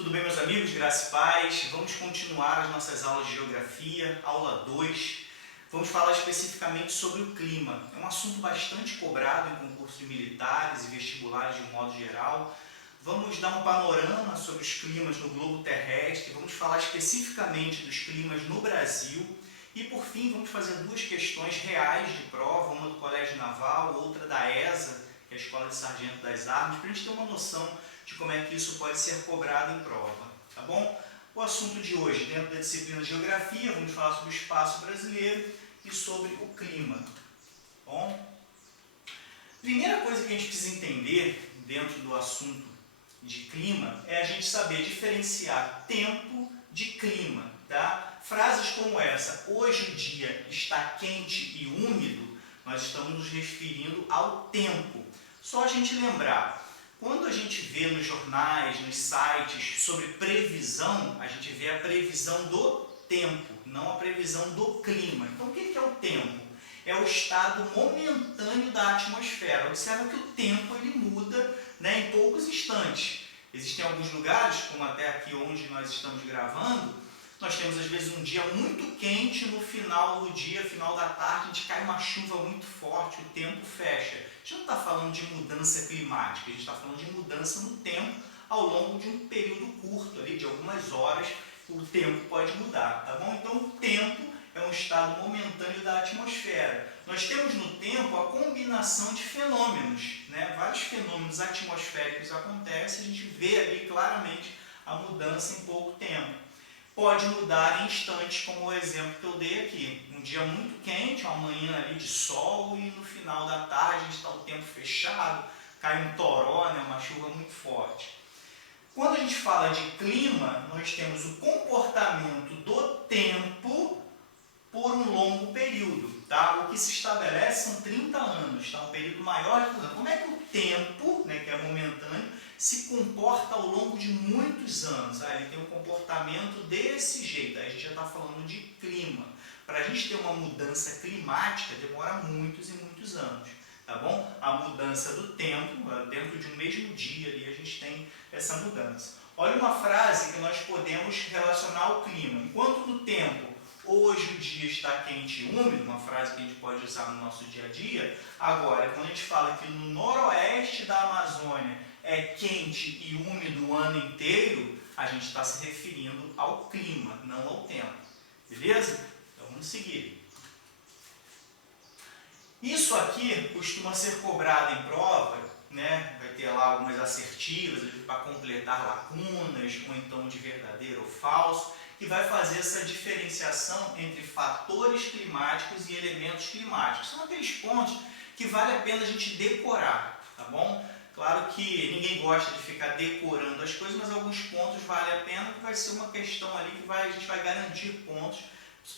Tudo bem, meus amigos? Graça e paz. Vamos continuar as nossas aulas de Geografia, aula 2. Vamos falar especificamente sobre o clima. É um assunto bastante cobrado em concursos militares e vestibulares de um modo geral. Vamos dar um panorama sobre os climas no globo terrestre, vamos falar especificamente dos climas no Brasil e, por fim, vamos fazer duas questões reais de prova, uma do Colégio Naval, outra da ESA, que é a Escola de Sargento das Armas, para a gente ter uma noção de como é que isso pode ser cobrado em prova, tá bom? O assunto de hoje, dentro da disciplina de Geografia, vamos falar sobre o espaço brasileiro e sobre o clima, tá bom? Primeira coisa que a gente precisa entender dentro do assunto de clima é a gente saber diferenciar tempo de clima, tá? Frases como essa, hoje o dia está quente e úmido, nós estamos nos referindo ao tempo. Só a gente lembrar, quando a gente vê nos jornais, nos sites sobre previsão, a gente vê a previsão do tempo, não a previsão do clima. Então o que é o tempo? É o estado momentâneo da atmosfera. Observa que o tempo ele muda, né, em poucos instantes. Existem alguns lugares, como até aqui onde nós estamos gravando, nós temos às vezes um dia muito quente, no final do dia, final da tarde, a gente cai uma chuva muito forte, o tempo fecha. A gente não está falando de mudança climática, a gente está falando de mudança no tempo ao longo de um período curto, ali, de algumas horas, o tempo pode mudar, tá bom? Então o tempo é um estado momentâneo da atmosfera. Nós temos no tempo a combinação de fenômenos, né? Vários fenômenos atmosféricos acontecem, a gente vê ali claramente a mudança em pouco tempo. Pode mudar em instantes, como o exemplo que eu dei aqui. Um dia muito quente, uma manhã ali de sol e no final da tarde está o tempo fechado, cai um toró, né? Uma chuva muito forte. Quando a gente fala de clima, nós temos o comportamento do tempo por um longo período, tá? O que se estabelece são 30 anos, tá? Um período maior de 30 anos. Como é que o tempo, né, que é momentâneo, se comporta ao longo de muitos anos? Ele tem um comportamento desse jeito, aí a gente já está falando de clima. Para a gente ter uma mudança climática, demora muitos e muitos anos, tá bom? A mudança do tempo, dentro de um mesmo dia ali a gente tem essa mudança. Olha uma frase que nós podemos relacionar ao clima. Enquanto no tempo hoje o dia está quente e úmido, uma frase que a gente pode usar no nosso dia a dia. Agora, quando a gente fala que no noroeste da Amazônia é quente e úmido o ano inteiro, a gente está se referindo ao clima, não ao tempo. Beleza? Então vamos seguir. Isso aqui costuma ser cobrado em prova, né? Vai ter lá algumas assertivas para completar lacunas, ou então de verdadeiro ou falso, que vai fazer essa diferenciação entre fatores climáticos e elementos climáticos. São aqueles pontos que vale a pena a gente decorar, tá bom? Claro que ninguém gosta de ficar decorando as coisas, mas alguns pontos vale a pena, que vai ser uma questão ali que a gente vai garantir pontos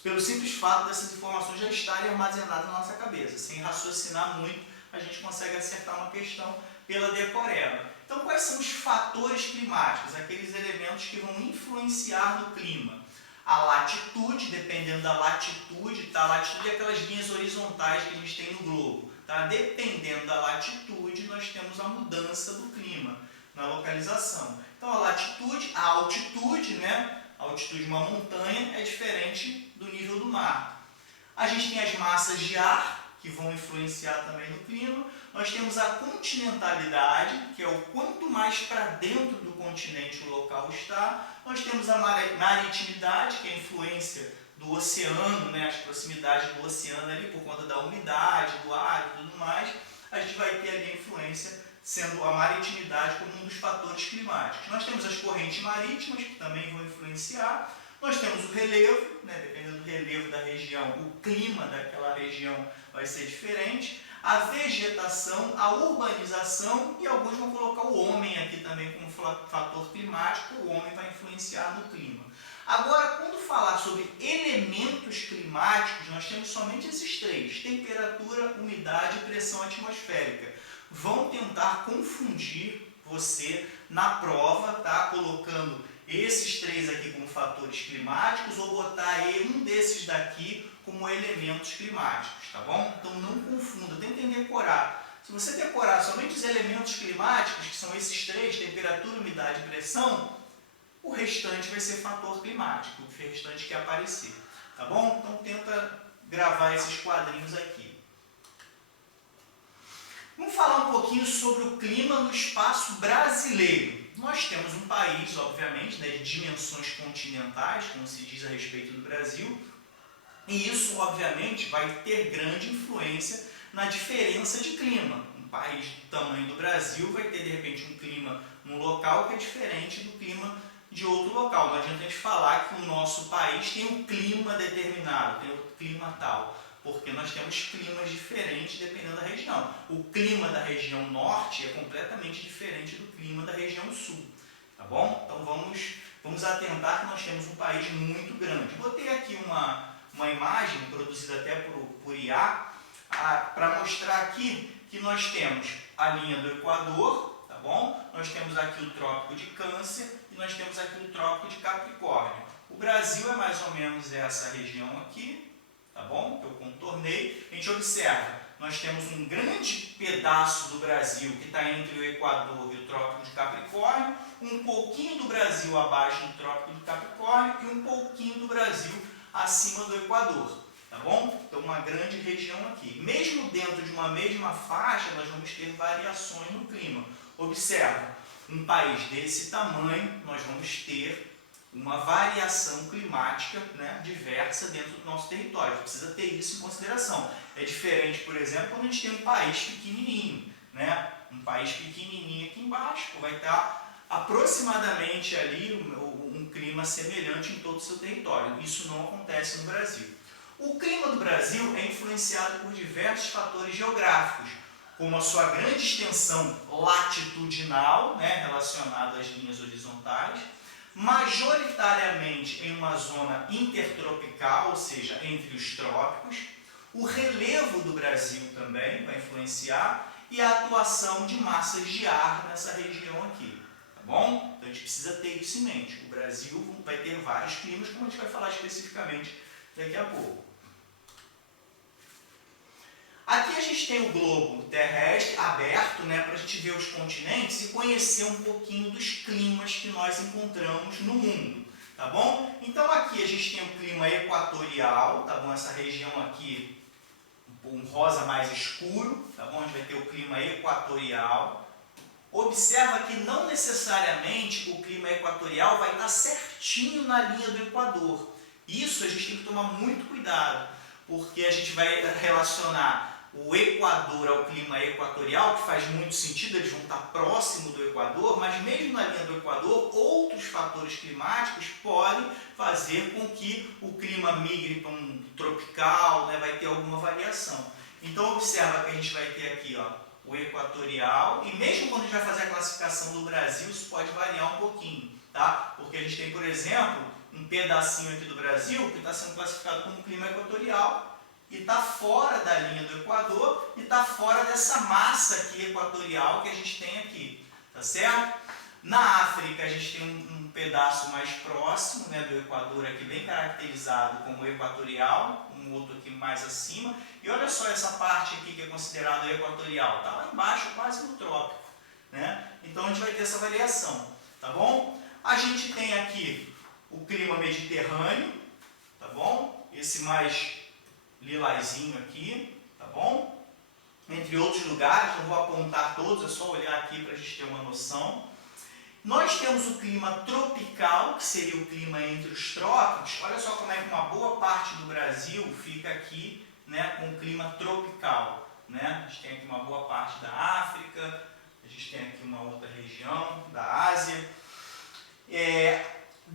pelo simples fato dessas informações já estarem armazenadas na nossa cabeça. Sem raciocinar muito, a gente consegue acertar uma questão pela decoreba. Então, quais são os fatores climáticos? Aqueles elementos que vão influenciar no clima. A latitude, dependendo da latitude, tá? A latitude é aquelas linhas horizontais que a gente tem no globo. Tá? Dependendo da latitude, nós temos a mudança do clima na localização. Então, a latitude, a altitude, né? A altitude de uma montanha é diferente do nível do mar. A gente tem as massas de ar, que vão influenciar também no clima. Nós temos a continentalidade, que é o quanto mais para dentro do continente o local está. Nós temos a maritimidade, que é a influência do oceano, né, as proximidades do oceano ali, por conta da umidade, do ar e tudo mais. A gente vai ter ali a influência, sendo a maritimidade como um dos fatores climáticos. Nós temos as correntes marítimas, que também vão influenciar. Nós temos o relevo, né, dependendo do relevo da região, o clima daquela região vai ser diferente. A vegetação, a urbanização e alguns vão colocar o homem aqui também como fator climático, o homem vai influenciar no clima. Agora, quando falar sobre elementos climáticos, nós temos somente esses três: temperatura, umidade e pressão atmosférica. Vão tentar confundir você na prova, tá? Colocando esses três aqui como fatores climáticos ou botar um desses daqui como elementos climáticos, tá bom? Então não confunda, tentem decorar. Se você decorar somente os elementos climáticos, que são esses três, temperatura, umidade e pressão, O restante vai ser fator climático, o restante que aparecer, tá bom? Então tenta gravar esses quadrinhos aqui. Vamos falar um pouquinho sobre o clima no espaço brasileiro. Nós temos um país, obviamente, né, de dimensões continentais, como se diz a respeito do Brasil, e isso, obviamente, vai ter grande influência na diferença de clima. Um país do tamanho do Brasil vai ter, de repente, um clima num local que é diferente do clima de outro local. Não adianta a gente falar que o nosso país tem um clima determinado, tem um clima tal, porque nós temos climas diferentes dependendo da região. O clima da região norte é completamente diferente do clima da região sul, tá bom? Então vamos atentar que nós temos um país muito grande. Botei aqui uma imagem produzida até por IA, para mostrar aqui que nós temos a linha do Equador, tá bom? Nós temos aqui o Trópico de Câncer e nós temos aqui o Trópico de Capricórnio. O Brasil é mais ou menos essa região aqui, tá bom? Que eu contornei. A gente observa, nós temos um grande pedaço do Brasil que está entre o Equador e o Trópico de Capricórnio, um pouquinho do Brasil abaixo do Trópico de Capricórnio e um pouquinho do Brasil acima do Equador, tá bom? Então uma grande região aqui. Mesmo dentro de uma mesma faixa, nós vamos ter variações no clima. Observa, um país desse tamanho, nós vamos ter uma variação climática, né, diversa dentro do nosso território. Precisa ter isso em consideração. É diferente, por exemplo, quando a gente tem um país pequenininho, né? Um país pequenininho aqui embaixo vai estar aproximadamente ali um clima semelhante em todo o seu território. Isso não acontece no Brasil. O clima do Brasil é influenciado por diversos fatores geográficos, como a sua grande extensão latitudinal, né, relacionada às linhas horizontais, majoritariamente em uma zona intertropical, ou seja, entre os trópicos. O relevo do Brasil também vai influenciar e a atuação de massas de ar nessa região aqui, tá bom? Então a gente precisa ter isso em mente. O Brasil vai ter vários climas, como a gente vai falar especificamente daqui a pouco. Aqui a gente tem o globo terrestre aberto, né, para a gente ver os continentes e conhecer um pouquinho dos climas que nós encontramos no mundo, tá bom? Então aqui a gente tem o clima equatorial, tá bom? Essa região aqui, um rosa mais escuro, tá bom? A gente vai ter o clima equatorial. Observa que não necessariamente o clima equatorial vai estar certinho na linha do Equador. Isso a gente tem que tomar muito cuidado, porque a gente vai relacionar o Equador ao clima equatorial, que faz muito sentido, eles vão estar próximo do Equador, mas mesmo na linha do Equador, outros fatores climáticos podem fazer com que o clima migre para um tropical, né, vai ter alguma variação. Então observa que a gente vai ter aqui, ó, o equatorial, e mesmo quando a gente vai fazer a classificação do Brasil, isso pode variar um pouquinho, tá? Porque a gente tem, por exemplo, um pedacinho aqui do Brasil que está sendo classificado como clima equatorial, e está fora da linha do Equador e está fora dessa massa aqui equatorial que a gente tem aqui, tá certo? Na África a gente tem um pedaço mais próximo, né, do Equador aqui bem caracterizado como equatorial, um outro aqui mais acima, e olha só essa parte aqui que é considerada equatorial, está lá embaixo quase no trópico, né? Então a gente vai ter essa variação, tá bom? A gente tem aqui o clima mediterrâneo, tá bom? Esse mais lilazinho aqui, tá bom? Entre outros lugares, não vou apontar todos, é só olhar aqui para a gente ter uma noção. Nós temos o clima tropical, que seria o clima entre os trópicos. Olha só como é que uma boa parte do Brasil fica aqui, né, com o clima tropical, né? A gente tem aqui uma boa parte da África, a gente tem aqui uma outra região da Ásia.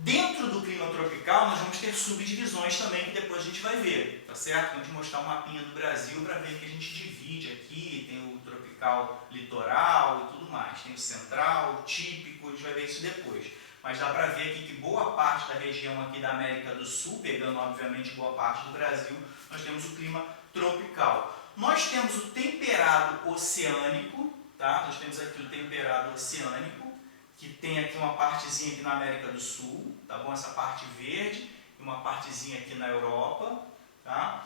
Dentro do clima tropical, nós vamos ter subdivisões também, que depois a gente vai ver, tá certo? Vamos mostrar um mapinha do Brasil para ver que a gente divide aqui, tem o tropical litoral e tudo mais, tem o central, o típico, a gente vai ver isso depois. Mas dá para ver aqui que boa parte da região aqui da América do Sul, pegando obviamente boa parte do Brasil, nós temos o clima tropical. Nós temos o temperado oceânico, tá? Nós temos aqui o temperado oceânico, que tem aqui uma partezinha aqui na América do Sul, tá bom? Essa parte verde, e uma partezinha aqui na Europa, tá?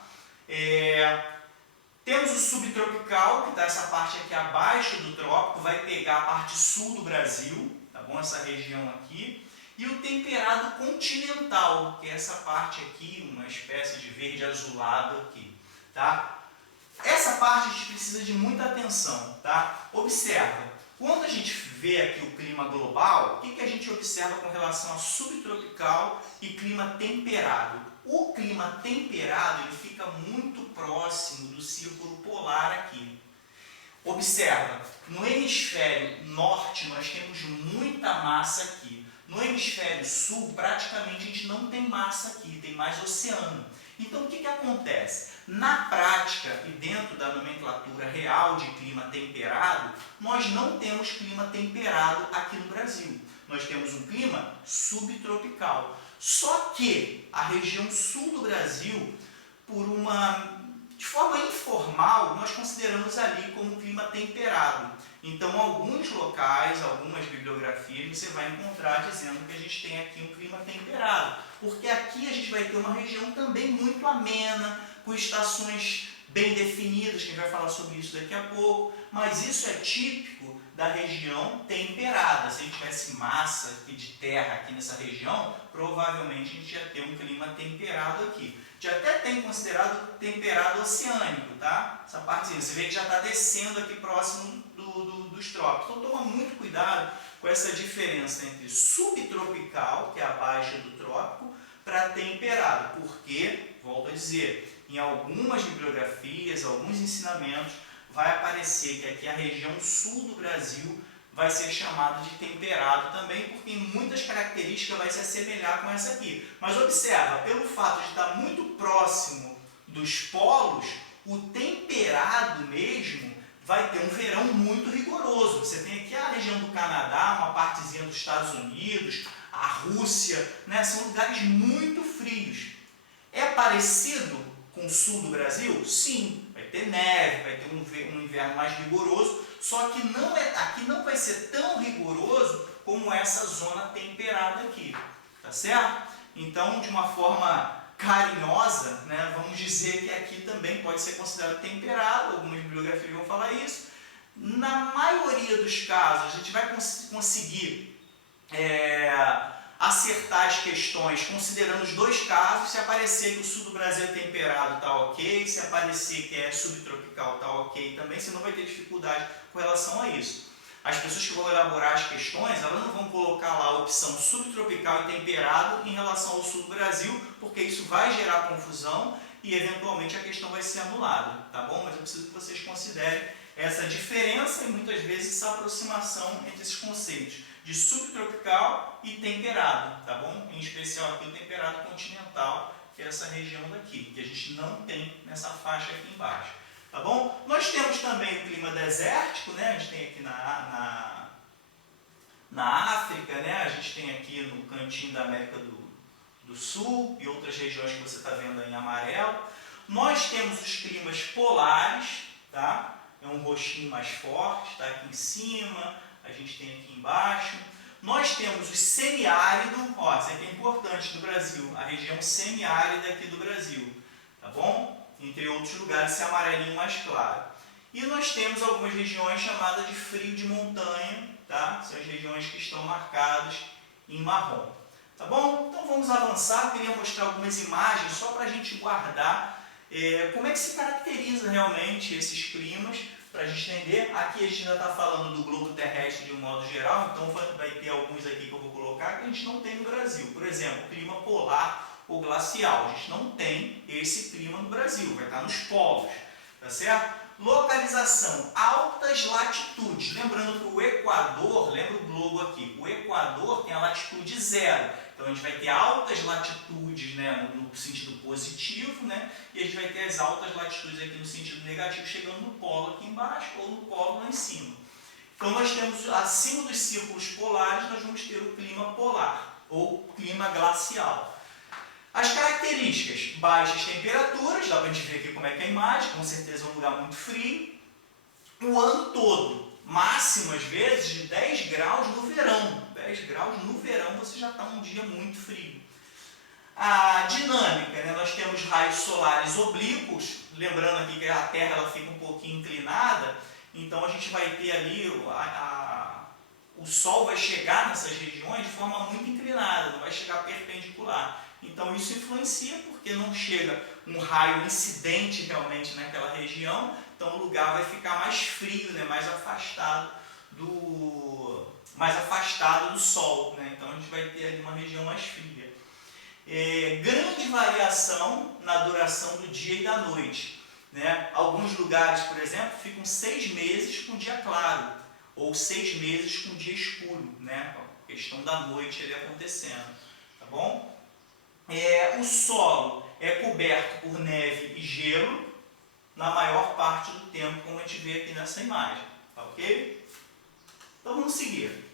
Temos o subtropical, que está essa parte aqui abaixo do trópico, vai pegar a parte sul do Brasil, tá bom? Essa região aqui. e o temperado continental, que é essa parte aqui, uma espécie de verde azulado aqui, tá? Essa parte a gente precisa de muita atenção, tá? Observa, quando a gente vê aqui o clima global, o que a gente observa com relação a subtropical e clima temperado? O clima temperado ele fica muito próximo do círculo polar aqui. Observa, no hemisfério norte nós temos muita massa aqui. No hemisfério sul, praticamente a gente não tem massa aqui, tem mais oceano. Então, o que acontece? Na prática e dentro da nomenclatura real de clima temperado, nós não temos clima temperado aqui no Brasil. Nós temos um clima subtropical. Só que a região sul do Brasil, de forma informal, nós consideramos ali como clima temperado. Então, alguns locais, algumas bibliografias, você vai encontrar dizendo que a gente tem aqui um clima temperado. Porque aqui a gente vai ter uma região também muito amena, com estações bem definidas, que a gente vai falar sobre isso daqui a pouco. Mas isso é típico da região temperada. Se a gente tivesse massa aqui de terra aqui nessa região, provavelmente a gente ia ter um clima temperado aqui. Já até tem considerado temperado oceânico, tá? Essa partezinha, você vê que já está descendo aqui próximo dos trópicos. Então toma muito cuidado com essa diferença entre subtropical, que é abaixo do trópico, para temperado. Porque, volto a dizer, em algumas bibliografias, alguns ensinamentos, vai aparecer que aqui a região sul do Brasil vai ser chamada de temperado também, porque em muitas características vai se assemelhar com essa aqui. Mas observa, pelo fato de estar muito próximo dos polos, o temperado mesmo vai ter um verão muito rigoroso. Você tem aqui a região do Canadá, uma partezinha dos Estados Unidos, a Rússia, né? São lugares muito frios. É parecido com o sul do Brasil? Sim, vai ter neve, vai ter um inverno mais rigoroso, só que aqui não vai ser tão rigoroso como essa zona temperada aqui, tá certo? Então, de uma forma carinhosa, né, vamos dizer que aqui também pode ser considerado temperado, algumas bibliografias vão falar isso. Na maioria dos casos, a gente vai conseguir acertar as questões considerando os dois casos. Se aparecer que o sul do Brasil é temperado, tá ok. Se aparecer que é subtropical, tá ok também. Você não vai ter dificuldade com relação a isso. As pessoas que vão elaborar as questões, elas não vão colocar lá a opção subtropical e temperado em relação ao sul do Brasil, porque isso vai gerar confusão e eventualmente a questão vai ser anulada, tá bom? Mas eu preciso que vocês considerem essa diferença e muitas vezes essa aproximação entre esses conceitos de subtropical e temperado, tá bom? Em especial aqui o temperado continental, que é essa região daqui, que a gente não tem nessa faixa aqui embaixo, tá bom? Nós temos também o clima desértico, né? A gente tem aqui na África, né? A gente tem aqui no cantinho da América do Sul e outras regiões que você está vendo aí em amarelo. Nós temos os climas polares, tá? É um roxinho mais forte, tá aqui em cima, a gente tem aqui embaixo. Nós temos o semiárido, ó, isso aqui é importante do Brasil, a região semiárida aqui do Brasil, tá bom? Entre outros lugares, esse amarelinho mais claro. E nós temos algumas regiões chamadas de frio de montanha, tá? São as regiões que estão marcadas em marrom, tá bom? Então vamos avançar, eu queria mostrar algumas imagens só para a gente guardar como é que se caracteriza realmente esses climas, para a gente entender. Aqui a gente ainda está falando do globo terrestre de um modo geral, então vai ter alguns aqui que eu vou colocar que a gente não tem no Brasil. Por exemplo, clima polar ou glacial. A gente não tem esse clima no Brasil, vai estar nos polos, tá certo? Localização, altas latitudes. Lembrando que o Equador, lembra o globo aqui, o Equador tem a latitude zero. Então a gente vai ter altas latitudes, né, no sentido positivo, né, e a gente vai ter as altas latitudes aqui no sentido negativo, chegando no polo aqui embaixo ou no polo lá em cima. Então nós temos, acima dos círculos polares, nós vamos ter o clima polar ou clima glacial. As características, baixas temperaturas, dá para a gente ver aqui como é que é a imagem, com certeza é um lugar muito frio, o ano todo, máximo às vezes de 10 graus no verão. 10 graus no verão você já está um dia muito frio. A dinâmica, né? Nós temos raios solares oblíquos, lembrando aqui que a Terra ela fica um pouquinho inclinada, então a gente vai ter ali o o Sol vai chegar nessas regiões de forma muito inclinada, não vai chegar perpendicular. Então isso influencia porque não chega um raio incidente realmente naquela região, então o lugar vai ficar mais frio, né, mais afastado do Sol, né? Então a gente vai ter ali uma região mais fria. Grande variação na duração do dia e da noite, né? Alguns lugares, por exemplo, ficam 6 meses com dia claro, ou 6 meses com dia escuro, né? A questão da noite ali acontecendo, tá bom? O solo é coberto por neve e gelo na maior parte do tempo, como a gente vê aqui nessa imagem, tá ok? Então vamos seguir.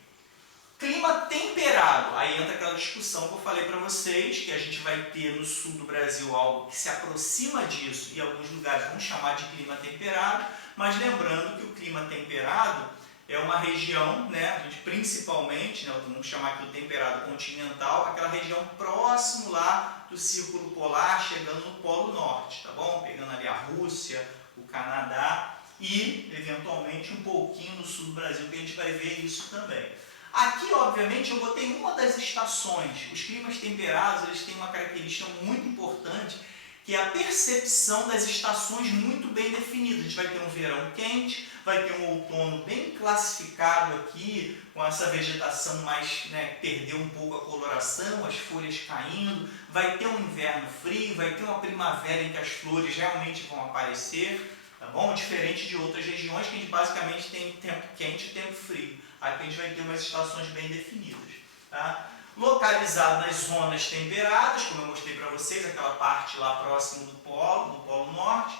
Clima temperado, aí entra aquela discussão que eu falei para vocês, que a gente vai ter no sul do Brasil algo que se aproxima disso e alguns lugares vão chamar de clima temperado, mas lembrando que o clima temperado é uma região, né, a gente principalmente, né, vamos chamar aqui o temperado continental, aquela região próximo lá do Círculo Polar, chegando no Polo Norte, tá bom? Pegando ali a Rússia, o Canadá e, eventualmente, um pouquinho no sul do Brasil, que a gente vai ver isso também. Aqui, obviamente, eu botei uma das estações. Os climas temperados, eles têm uma característica muito importante, que é a percepção das estações muito bem definidas. A gente vai ter um verão quente, vai ter um outono bem classificado aqui, com essa vegetação mais, né, perdeu um pouco a coloração, as folhas caindo, vai ter um inverno frio, vai ter uma primavera em que as flores realmente vão aparecer, tá bom? Diferente de outras regiões que a gente basicamente tem tempo quente e tempo frio. Aqui a gente vai ter umas estações bem definidas, tá? Localizado nas zonas temperadas, como eu mostrei para vocês, aquela parte lá próximo do Polo Norte.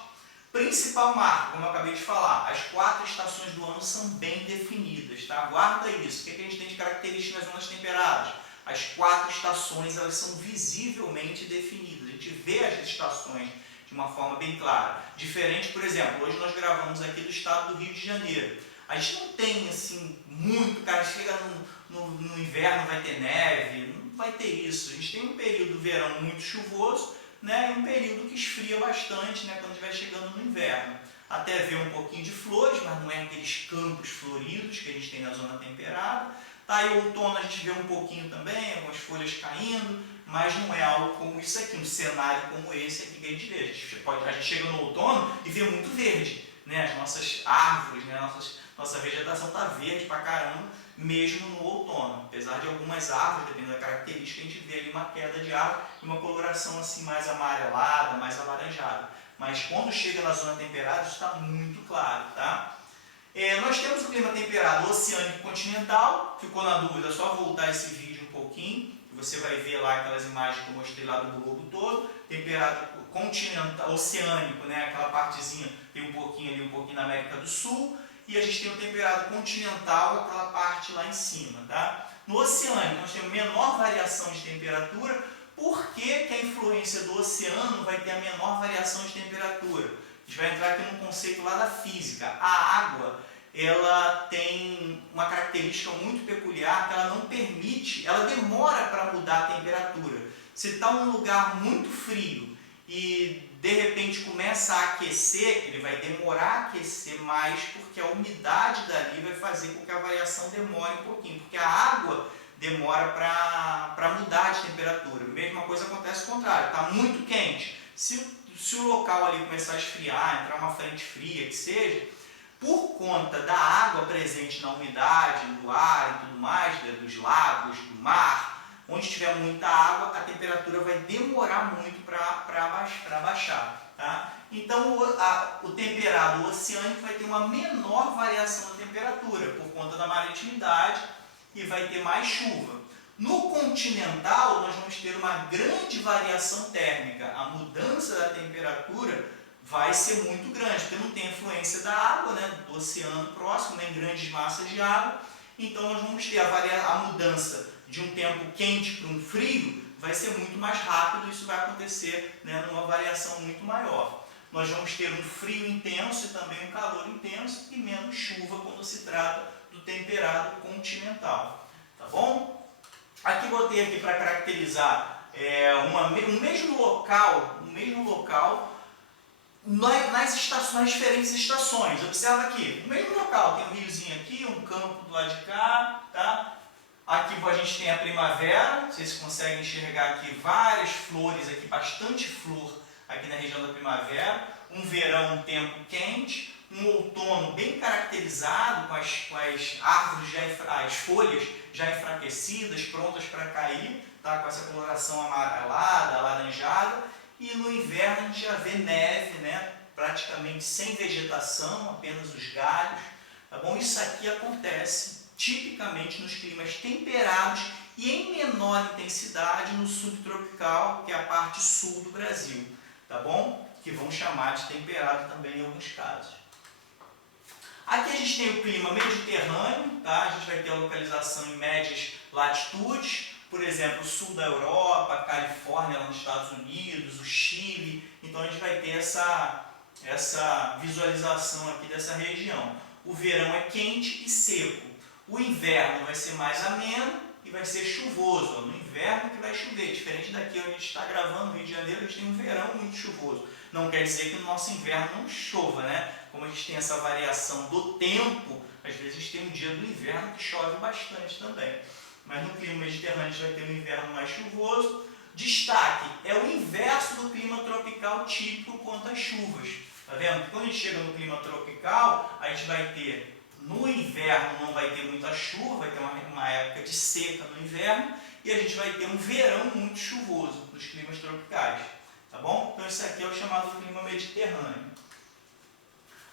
Principal marco, como eu acabei de falar, as 4 estações do ano são bem definidas, tá? Guarda isso. O que a gente tem de característica nas zonas temperadas? As 4 estações, elas são visivelmente definidas. A gente vê as estações de uma forma bem clara. Diferente, por exemplo, hoje nós gravamos aqui do estado do Rio de Janeiro. A gente não tem, assim, muito, cara, chega no inverno vai ter neve, não vai ter isso. A gente tem um período do verão muito chuvoso, né, e um período que esfria bastante, né, quando estiver chegando no inverno. Até ver um pouquinho de flores, mas não é aqueles campos floridos que a gente tem na zona temperada. Tá, e o outono a gente vê um pouquinho também, algumas folhas caindo, mas não é algo como isso aqui, um cenário como esse aqui que a gente vê. A gente chega no outono e vê muito verde, né, as nossas árvores, né, nossa vegetação está verde pra caramba, mesmo no outono. Apesar de algumas árvores, dependendo da característica, a gente vê ali uma queda de árvore e uma coloração assim mais amarelada, mais alaranjada. Mas quando chega na zona temperada, isso está muito claro, tá? Nós temos o clima temperado oceânico continental. Ficou na dúvida, é só voltar esse vídeo um pouquinho, que você vai ver lá aquelas imagens que eu mostrei lá do globo todo. Temperado continental, oceânico, né? Aquela partezinha, tem um pouquinho ali, um pouquinho na América do Sul. E a gente tem o temperado continental, aquela parte lá em cima, tá? No oceânico, nós temos menor variação de temperatura. Por que a influência do oceano vai ter a menor variação de temperatura? A gente vai entrar aqui num conceito lá da física. A água, ela tem uma característica muito peculiar, que ela não permite, ela demora para mudar a temperatura. Se está um lugar muito frio e de repente começa a aquecer, ele vai demorar a aquecer mais, porque a umidade dali vai fazer com que a variação demore um pouquinho, porque a água demora para mudar de temperatura. A mesma coisa acontece ao contrário, está muito quente. Se o local ali começar a esfriar, entrar uma frente fria, que seja, por conta da água presente na umidade, do ar e tudo mais, dos lagos, do mar, onde tiver muita água, a temperatura vai demorar muito para baixar. Tá? Então, o temperado oceânico vai ter uma menor variação da temperatura, por conta da maritimidade, e vai ter mais chuva. No continental, nós vamos ter uma grande variação térmica. A mudança da temperatura vai ser muito grande, porque não tem influência da água, né, do oceano próximo, nem grandes massas de água. Então, nós vamos ter a mudança de um tempo quente para um frio, vai ser muito mais rápido, isso vai acontecer, né, numa variação muito maior. Nós vamos ter um frio intenso e também um calor intenso e menos chuva quando se trata do temperado continental. Tá bom? Aqui botei aqui para caracterizar um mesmo local nas diferentes estações. Observa aqui, no mesmo local, tem um riozinho aqui, um campo do lado de cá, tá? Aqui a gente tem a primavera, vocês conseguem enxergar aqui várias flores, aqui bastante flor aqui na região da primavera, um verão, um tempo quente, um outono bem caracterizado, com as árvores, as folhas já enfraquecidas, prontas para cair, tá? Com essa coloração amarelada, alaranjada, e no inverno a gente já vê neve, né? Praticamente sem vegetação, apenas os galhos, tá bom? Isso aqui acontece tipicamente nos climas temperados e em menor intensidade no subtropical, que é a parte sul do Brasil, tá bom? Que vão chamar de temperado também em alguns casos. Aqui a gente tem o clima mediterrâneo, tá? A gente vai ter a localização em médias latitudes, por exemplo, o sul da Europa, a Califórnia lá nos Estados Unidos, o Chile. Então a gente vai ter essa visualização aqui dessa região. O verão é quente e seco. O inverno vai ser mais ameno e vai ser chuvoso. No inverno que vai chover, diferente daqui onde a gente está gravando, no Rio de Janeiro, a gente tem um verão muito chuvoso. Não quer dizer que no nosso inverno não chova, né? Como a gente tem essa variação do tempo, às vezes a gente tem um dia do inverno que chove bastante também. Mas no clima mediterrâneo a gente vai ter um inverno mais chuvoso. Destaque, é o inverso do clima tropical típico quanto às chuvas. Tá vendo? Porque quando a gente chega no clima tropical, a gente vai ter, no inverno não vai ter muita chuva, vai ter uma época de seca no inverno, e a gente vai ter um verão muito chuvoso nos climas tropicais. Tá bom? Então esse aqui é o chamado clima mediterrâneo.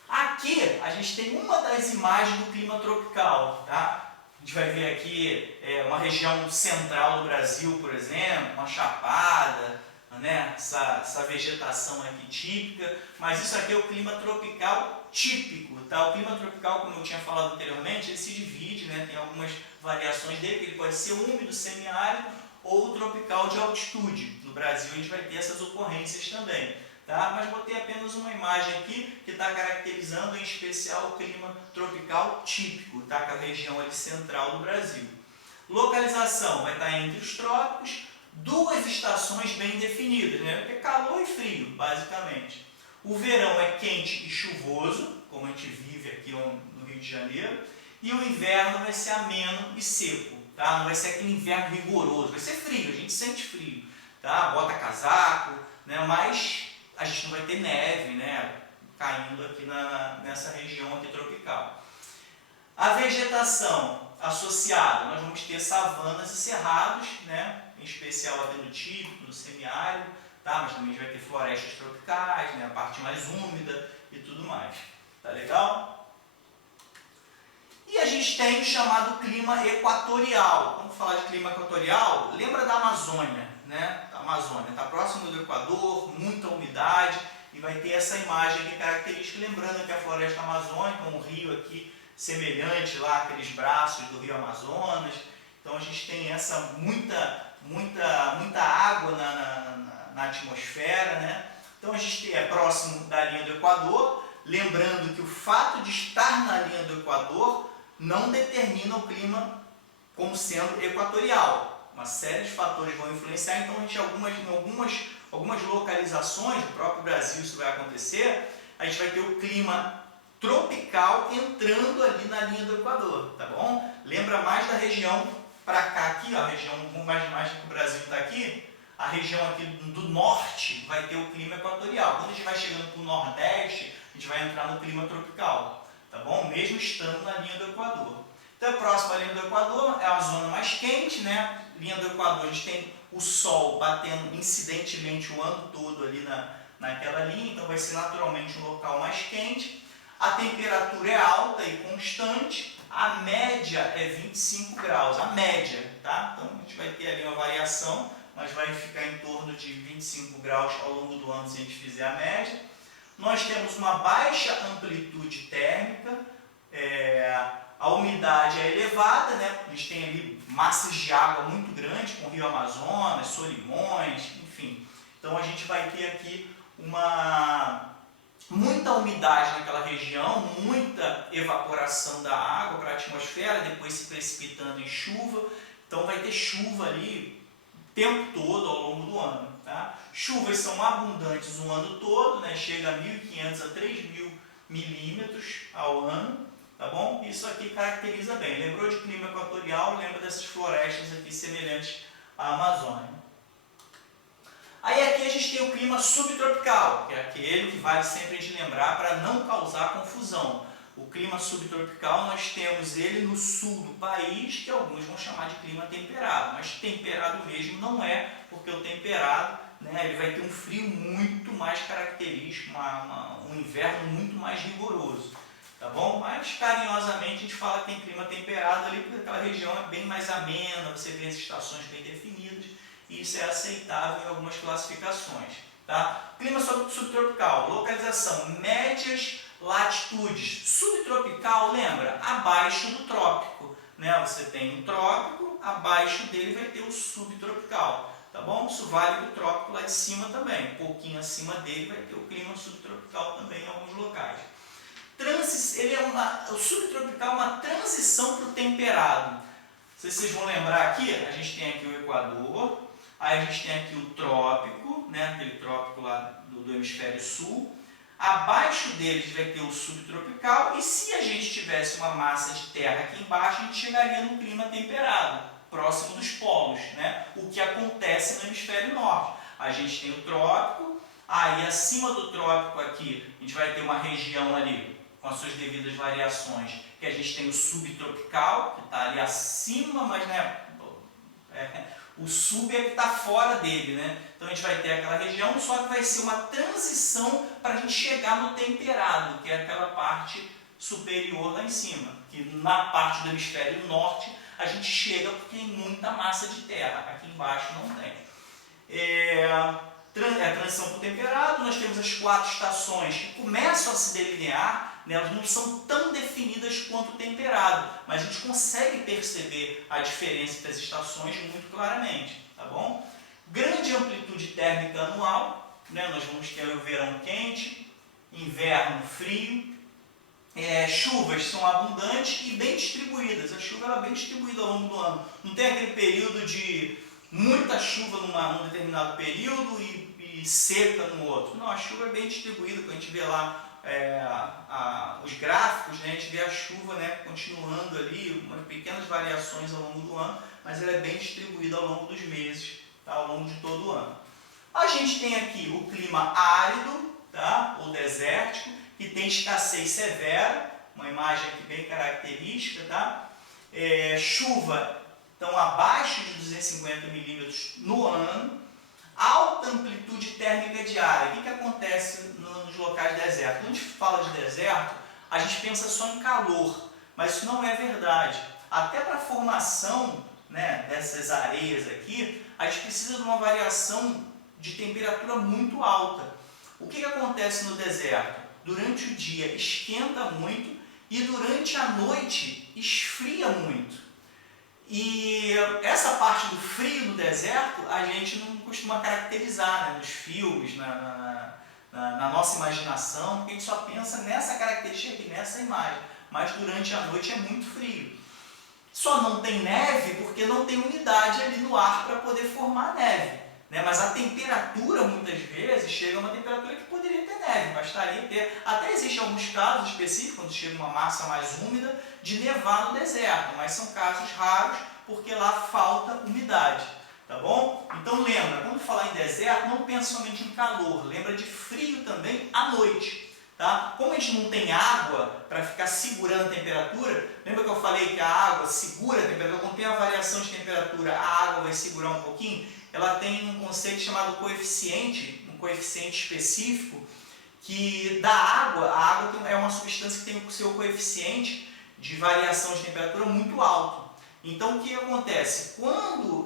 Aqui a gente tem uma das imagens do clima tropical, tá? A gente vai ver aqui uma região central do Brasil, por exemplo, uma chapada, né? Essa vegetação aqui típica, mas isso aqui é o clima tropical típico, tá? O clima tropical, como eu tinha falado anteriormente, ele se divide, né? Tem algumas variações dele, que ele pode ser úmido, semiárido ou tropical de altitude. No Brasil a gente vai ter essas ocorrências também, tá? Mas botei apenas uma imagem aqui que está caracterizando em especial o clima tropical típico, tá? Que é a região ali central do Brasil. Localização vai estar entre os trópicos, duas estações bem definidas, né? Que é calor e frio, basicamente. O verão é quente e chuvoso, como a gente vive aqui no Rio de Janeiro, e o inverno vai ser ameno e seco, tá? Não vai ser aquele inverno rigoroso, vai ser frio, a gente sente frio, tá? Bota casaco, né? Mas a gente não vai ter neve, né? Caindo aqui nessa região aqui tropical. A vegetação associada, nós vamos ter savanas e cerrados, né? Em especial aqui no típico, no semiárido, tá? Mas também a gente vai ter florestas tropicais, né? A parte mais úmida e tudo mais. Tá legal? E a gente tem o chamado clima equatorial. Quando falar de clima equatorial, lembra da Amazônia, né? A Amazônia está próximo do Equador, muita umidade, e vai ter essa imagem aqui característica, lembrando que a floresta amazônica, um rio aqui semelhante lá àqueles braços do rio Amazonas. Então a gente tem essa muita água na atmosfera, né? Então a gente é próximo da linha do Equador, lembrando que o fato de estar na linha do Equador não determina o clima como sendo equatorial. Uma série de fatores vão influenciar, então a gente, em algumas localizações do próprio Brasil isso vai acontecer, a gente vai ter o clima tropical entrando ali na linha do Equador, tá bom? Lembra mais da região para cá aqui, ó, a região mais que o Brasil está aqui, a região aqui do norte vai ter o clima equatorial. Quando a gente vai chegando para o nordeste, a gente vai entrar no clima tropical, tá bom? Mesmo estando na linha do Equador. Então, próximo à linha do Equador é a zona mais quente, né? Linha do Equador, a gente tem o sol batendo incidentemente o ano todo ali naquela linha, então vai ser naturalmente um local mais quente. A temperatura é alta e constante, a média é 25 graus, a média, tá? Então a gente vai ter ali uma variação, mas vai ficar em torno de 25 graus ao longo do ano se a gente fizer a média. Nós temos uma baixa amplitude térmica, a umidade é elevada, né? A gente tem ali massas de água muito grandes, com o rio Amazonas, Solimões, enfim. Então a gente vai ter aqui muita umidade naquela região, muita evaporação da água para a atmosfera, depois se precipitando em chuva. Então vai ter chuva ali o tempo todo ao longo do ano, tá? Chuvas são abundantes o ano todo, né? Chega a 1.500 a 3.000 milímetros ao ano, tá bom? Isso aqui caracteriza bem. Lembrou de clima equatorial, lembra dessas florestas aqui semelhantes à Amazônia. Aí aqui a gente tem o clima subtropical, que é aquele que vale sempre a gente lembrar para não causar confusão. O clima subtropical, nós temos ele no sul do país, que alguns vão chamar de clima temperado, mas temperado mesmo não é, porque o temperado, né, ele vai ter um frio muito mais característico, um inverno muito mais rigoroso, tá bom? Mas carinhosamente a gente fala que tem clima temperado ali, porque aquela região é bem mais amena, você vê as estações bem definidas, e isso é aceitável em algumas classificações, tá? Clima subtropical, localização, médias latitudes. Subtropical, lembra? Abaixo do trópico, né? Você tem um trópico, abaixo dele vai ter o subtropical, tá bom? Isso vale para o trópico lá de cima também. Um pouquinho acima dele vai ter o clima subtropical também em alguns locais. O subtropical é uma transição para o temperado. Não sei se vocês vão lembrar aqui, a gente tem aqui o Equador, aí a gente tem aqui o trópico, né? Aquele trópico lá do hemisfério sul. Abaixo deles vai ter o subtropical, e se a gente tivesse uma massa de terra aqui embaixo, a gente chegaria no clima temperado, próximo dos polos, né? O que acontece no hemisfério norte. A gente tem o trópico, aí acima do trópico aqui, a gente vai ter uma região ali, com as suas devidas variações, que a gente tem o subtropical, que está ali acima, mas né, o sub é que está fora dele, né? Então a gente vai ter aquela região, só que vai ser uma transição para a gente chegar no temperado, que é aquela parte superior lá em cima. Que na parte do hemisfério norte a gente chega porque tem muita massa de terra, aqui embaixo não tem. A transição para o temperado, nós temos as 4 estações que começam a se delinear, né? Elas não são tão definidas quanto o temperado, mas a gente consegue perceber a diferença entre as estações muito claramente, tá bom? Grande amplitude térmica anual, né? Nós vamos ter o verão quente, inverno frio, chuvas são abundantes e bem distribuídas. A chuva ela é bem distribuída ao longo do ano. Não tem aquele período de muita chuva num determinado período e seca no outro. Não, a chuva é bem distribuída. Quando a gente vê lá os gráficos, né, a gente vê a chuva, né, continuando ali, umas pequenas variações ao longo do ano, mas ela é bem distribuída ao longo dos meses, tá, ao longo de todo o ano. A gente tem aqui o clima árido, tá, ou desértico, que tem escassez severa, uma imagem aqui bem característica, tá? Chuva, então, abaixo de 250 milímetros no ano, alta amplitude térmica diária. O que acontece nos locais desertos? Quando a gente fala de deserto, a gente pensa só em calor, mas isso não é verdade. Até para a formação, né, dessas areias aqui, a gente precisa de uma variação de temperatura muito alta. O que acontece no deserto? Durante o dia esquenta muito e durante a noite esfria muito. E essa parte do frio do deserto a gente não costuma caracterizar, né, nos filmes, na nossa imaginação, porque a gente só pensa nessa característica aqui, nessa imagem. Mas durante a noite é muito frio. Só não tem neve porque não tem umidade ali no ar para poder formar neve, né? Mas a temperatura muitas vezes chega a uma temperatura que poderia ter neve, bastaria ter. Até existem alguns casos específicos, quando chega uma massa mais úmida, de nevar no deserto, mas são casos raros porque lá falta umidade, tá bom? Então lembra, quando falar em deserto, não pensa somente em calor, lembra de frio também à noite. Tá? Como a gente não tem água para ficar segurando a temperatura, lembra que eu falei que a água segura a temperatura? Quando tem a variação de temperatura, a água vai segurar um pouquinho. Ela tem um conceito chamado coeficiente, um coeficiente específico, que da água, a água é uma substância que tem o seu coeficiente de variação de temperatura muito alto. Então o que acontece? Quando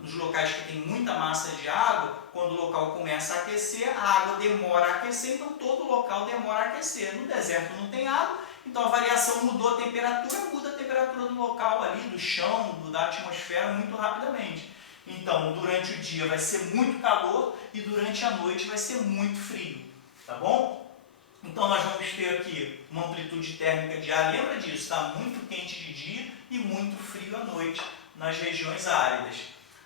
nos locais que tem muita massa de água, quando o local começa a aquecer, a água demora a aquecer, então todo local demora a aquecer. No deserto não tem água, então a variação mudou a temperatura, muda a temperatura do local ali, do chão, da atmosfera muito rapidamente. Então durante o dia vai ser muito calor e durante a noite vai ser muito frio, tá bom? Então nós vamos ter aqui uma amplitude térmica diária, lembra disso, está muito quente de dia e muito frio à noite nas regiões áridas.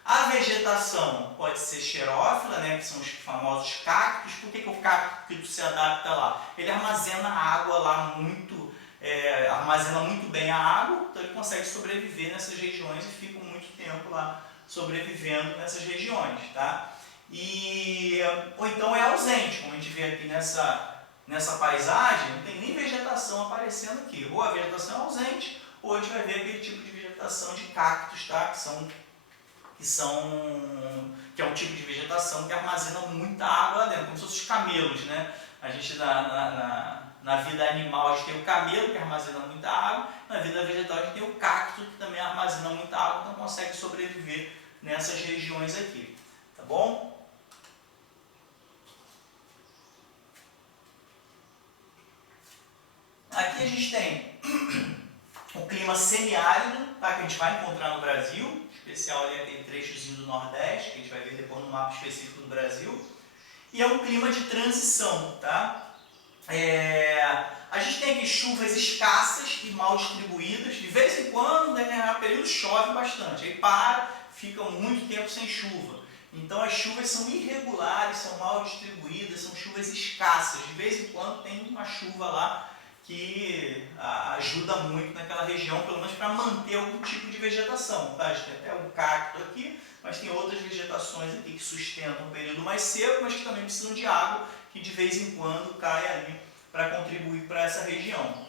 A vegetação pode ser xerófila, né, que são os famosos cactos. Por que o cacto se adapta lá? Ele armazena água lá armazena muito bem a água, então ele consegue sobreviver nessas regiões e fica muito tempo lá sobrevivendo nessas regiões, tá? Ou então é ausente, como a gente vê aqui nessa paisagem, não tem nem vegetação aparecendo aqui. Ou a vegetação é ausente, ou a gente vai ver aquele tipo de vegetação de cactos, tá? Que é um tipo de vegetação que armazena muita água lá dentro, como se fossem os camelos, né? A gente na vida animal a gente tem o camelo, que armazena muita água, na vida vegetal a gente tem o cacto, que também armazena muita água, então consegue sobreviver nessas regiões aqui, tá bom? Aqui a gente tem o clima semiárido, tá, que a gente vai encontrar no Brasil, em especial ali aquele trechozinho do Nordeste, que a gente vai ver depois no mapa específico do Brasil. E é um clima de transição, tá? A gente tem aqui chuvas escassas e mal distribuídas. De vez em quando, em determinado período, chove bastante. Aí fica muito tempo sem chuva. Então as chuvas são irregulares, são mal distribuídas, são chuvas escassas. De vez em quando tem uma chuva lá que ajuda muito naquela região, pelo menos para manter algum tipo de vegetação. Tá? A gente tem até um cacto aqui, mas tem outras vegetações aqui que sustentam um período mais seco, mas que também precisam de água, que de vez em quando cai ali para contribuir para essa região.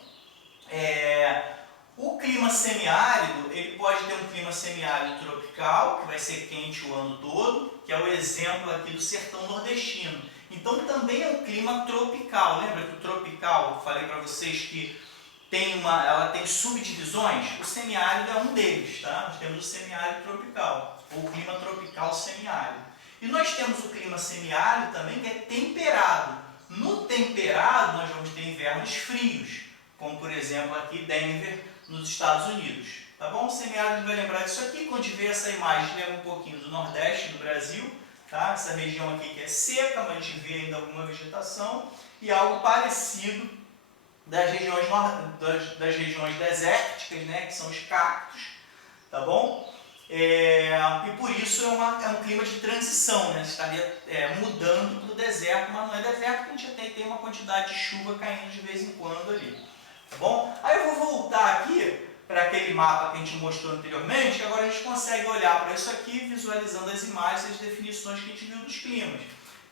O clima semiárido, ele pode ter um clima semiárido tropical, que vai ser quente o ano todo, que é o exemplo aqui do sertão nordestino. Então também é um clima tropical. Lembra que o tropical, eu falei para vocês que ela tem subdivisões? O semiárido é um deles, tá? Nós temos o semiárido tropical, ou o clima tropical semiárido. E nós temos o clima semiárido também, que é temperado. No temperado, nós vamos ter invernos frios, como por exemplo aqui Denver, nos Estados Unidos. Tá bom? O semiárido a gente vai lembrar disso aqui. Quando a gente vê essa imagem, lembra um pouquinho do Nordeste do Brasil. Tá? Essa região aqui que é seca, mas a gente vê ainda alguma vegetação. E algo parecido das regiões desérticas, né? Que são os cactos. Tá bom? E por isso é um clima de transição, né? Estaria mudando para o deserto, mas não é deserto, porque a gente até tem uma quantidade de chuva caindo de vez em quando ali. Tá bom? Aí eu vou voltar aqui para aquele mapa que a gente mostrou anteriormente, que agora a gente consegue olhar para isso aqui, visualizando as imagens e as definições que a gente viu dos climas.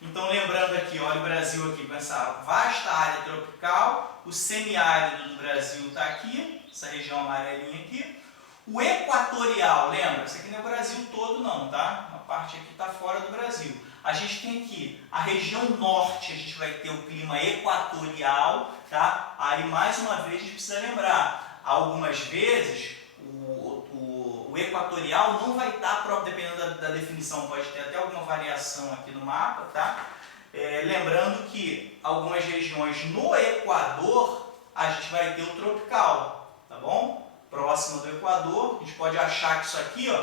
Então, lembrando aqui, olha o Brasil aqui com essa vasta área tropical, o semiárido do Brasil está aqui, essa região amarelinha aqui. O equatorial, lembra? Isso aqui não é o Brasil todo não, tá? Uma parte aqui está fora do Brasil. A gente tem aqui a região norte, a gente vai ter o clima equatorial, tá? Aí, mais uma vez, a gente precisa lembrar, algumas vezes o equatorial não vai estar, dependendo da definição, pode ter até alguma variação aqui no mapa, tá? Lembrando que algumas regiões no Equador, a gente vai ter o tropical, tá bom? Próximo do Equador, a gente pode achar que isso aqui, ó,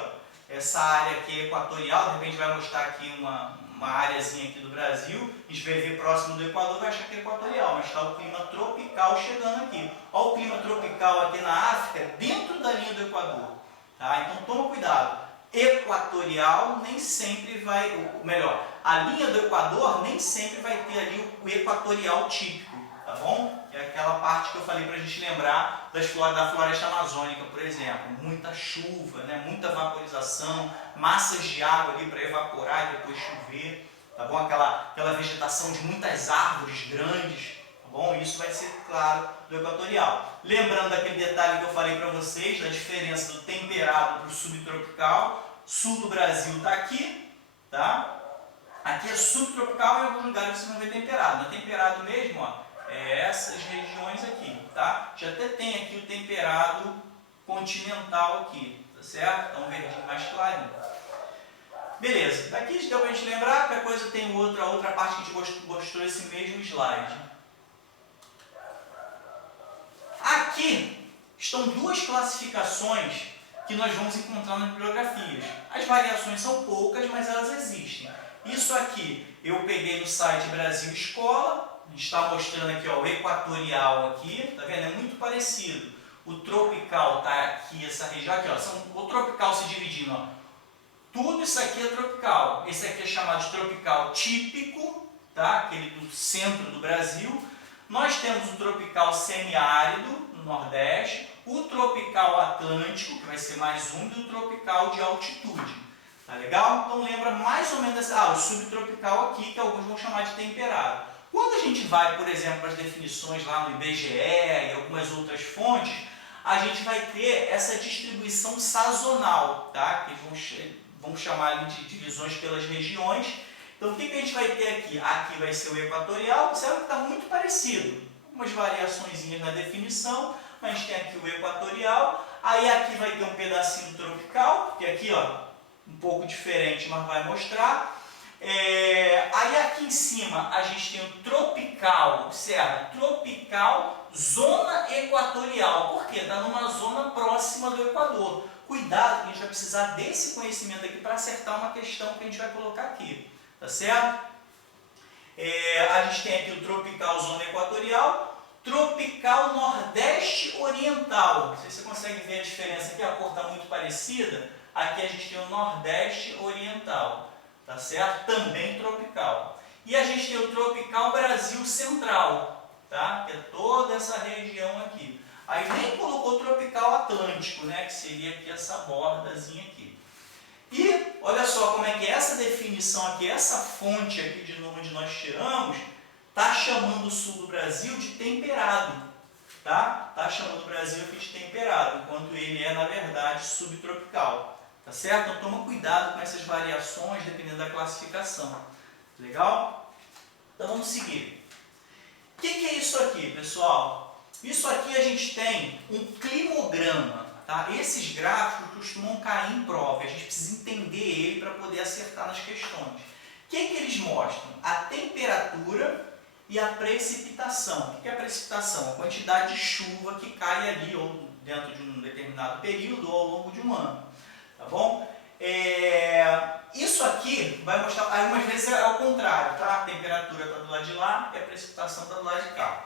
essa área aqui é equatorial, de repente vai mostrar aqui uma áreazinha aqui do Brasil, a gente vai ver próximo do Equador, vai achar que é equatorial, mas está o clima tropical chegando aqui. Olha o clima tropical aqui na África, dentro da linha do Equador. Tá? Então toma cuidado, equatorial nem sempre vai, melhor, a linha do Equador nem sempre vai ter ali o equatorial típico, tá bom? Que é aquela parte que eu falei para a gente lembrar da floresta amazônica, por exemplo. Muita chuva, né? Muita vaporização, massas de água ali para evaporar e depois chover, tá bom? Aquela vegetação de muitas árvores grandes, tá bom? Isso vai ser, claro, do equatorial. Lembrando daquele detalhe que eu falei para vocês, da diferença do temperado para o subtropical. Sul do Brasil está aqui, tá? Aqui é subtropical e em alguns lugares você não vê temperado. Mas temperado mesmo, ó, essas regiões aqui, tá? Já até tem aqui o temperado continental aqui, tá certo? Então, um verdinho mais clarinho. Beleza, daqui deu pra gente lembrar que a coisa tem outra parte que a gente mostrou esse mesmo slide. Aqui estão duas classificações que nós vamos encontrar nas bibliografias. As variações são poucas, mas elas existem. Isso aqui eu peguei no site Brasil Escola. A gente está mostrando aqui, ó, o equatorial aqui, tá vendo? É muito parecido. O tropical está aqui, essa região aqui, ó. O tropical se dividindo, ó. Tudo isso aqui é tropical. Esse aqui é chamado de tropical típico, tá? Aquele do centro do Brasil. Nós temos o tropical semiárido no Nordeste, o tropical atlântico, que vai ser mais úmido, e o tropical de altitude. Tá legal? Então lembra mais ou menos o subtropical aqui, que alguns vão chamar de temperado. Quando a gente vai, por exemplo, para as definições lá no IBGE e algumas outras fontes, a gente vai ter essa distribuição sazonal, tá? Que vamos chamar ali de divisões pelas regiões. Então, o que a gente vai ter aqui? Aqui vai ser o equatorial, observa que está muito parecido. Algumas variações na definição, mas a gente tem aqui o equatorial. Aí aqui vai ter um pedacinho tropical, que aqui, ó, um pouco diferente, mas vai mostrar. Aí aqui em cima a gente tem o tropical, observa, tropical, zona equatorial. Por quê? Está numa zona próxima do Equador. Cuidado, que a gente vai precisar desse conhecimento aqui para acertar uma questão que a gente vai colocar aqui. Tá certo? A gente tem aqui o tropical zona equatorial, tropical nordeste oriental. Não sei se você consegue ver a diferença aqui, a cor está muito parecida. Aqui a gente tem o nordeste oriental, tá certo? Também tropical. E a gente tem o tropical Brasil central, tá? Que é toda essa região aqui. Aí nem colocou o tropical atlântico, né? Que seria aqui essa bordazinha aqui. E olha só como é que essa definição aqui, essa fonte aqui de onde nós tiramos, está chamando o sul do Brasil de temperado. Tá? Está chamando o Brasil aqui de temperado, enquanto ele é, na verdade, subtropical. Tá certo? Então toma cuidado com essas variações, dependendo da classificação. Legal? Então vamos seguir. O que é isso aqui, pessoal? Isso aqui a gente tem um climograma. Tá? Esses gráficos costumam cair em prova, a gente precisa entender ele para poder acertar nas questões. O que eles mostram? A temperatura e a precipitação. O que é a precipitação? A quantidade de chuva que cai ali ou dentro de um determinado período ou ao longo de um ano. Tá bom? Isso aqui vai mostrar, algumas vezes é ao contrário, tá? A temperatura está do lado de lá e a precipitação está do lado de cá.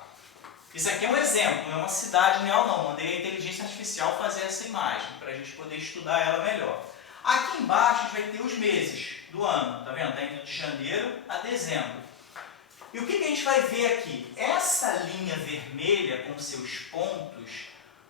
Isso aqui é um exemplo, não é uma cidade real não, mandei a inteligência artificial fazer essa imagem, para a gente poder estudar ela melhor. Aqui embaixo a gente vai ter os meses do ano, tá vendo? Está indo de janeiro a dezembro. E o que a gente vai ver aqui? Essa linha vermelha com seus pontos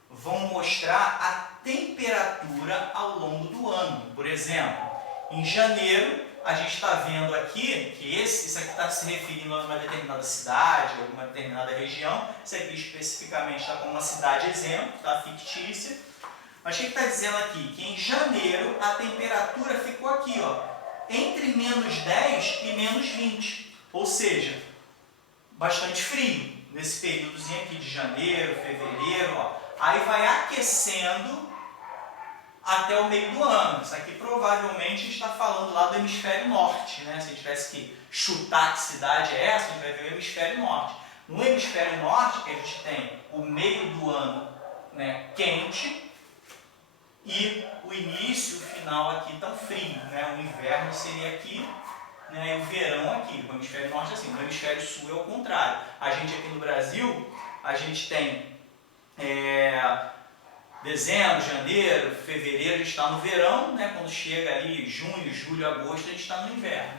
vão mostrar a temperatura ao longo do ano. Por exemplo, em janeiro, a gente está vendo aqui que isso aqui está se referindo a uma determinada cidade, a uma determinada região. Isso aqui especificamente está como uma cidade exemplo, tá? Fictícia. Mas o que está dizendo aqui? Que em janeiro a temperatura ficou aqui, ó, entre menos 10 e menos 20. Ou seja, bastante frio nesse períodozinho aqui de janeiro, fevereiro. Ó. Aí vai aquecendo até o meio do ano. Isso aqui provavelmente está falando lá do hemisfério norte, né? Se a gente tivesse que chutar que cidade é essa, a gente vai ver o hemisfério norte. No hemisfério norte, que a gente tem o meio do ano, né, quente e o início, o final aqui tão frio, né? O inverno seria aqui, né, e o verão aqui. No hemisfério norte é assim, no hemisfério sul é o contrário. A gente aqui no Brasil, a gente tem dezembro, janeiro, fevereiro, a gente está no verão, né? Quando chega ali junho, julho, agosto, a gente está no inverno.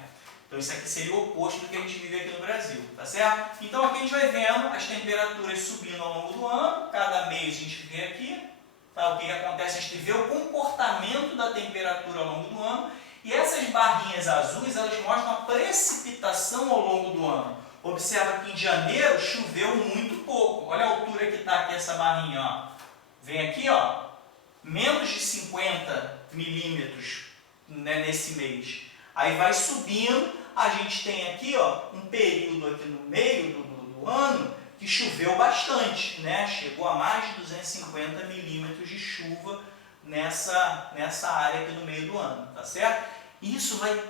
Então isso aqui seria o oposto do que a gente vive aqui no Brasil, tá certo? Então aqui a gente vai vendo as temperaturas subindo ao longo do ano, cada mês a gente vê aqui, tá? O que acontece, a gente vê o comportamento da temperatura ao longo do ano, e essas barrinhas azuis, elas mostram a precipitação ao longo do ano. Observa que em janeiro choveu muito pouco, olha a altura que está aqui essa barrinha, ó. Vem aqui, ó, menos de 50 milímetros, né, nesse mês. Aí vai subindo, a gente tem aqui, ó, um período aqui no meio do ano que choveu bastante, né? Chegou a mais de 250 milímetros de chuva nessa área aqui no meio do ano, tá certo? Isso vai,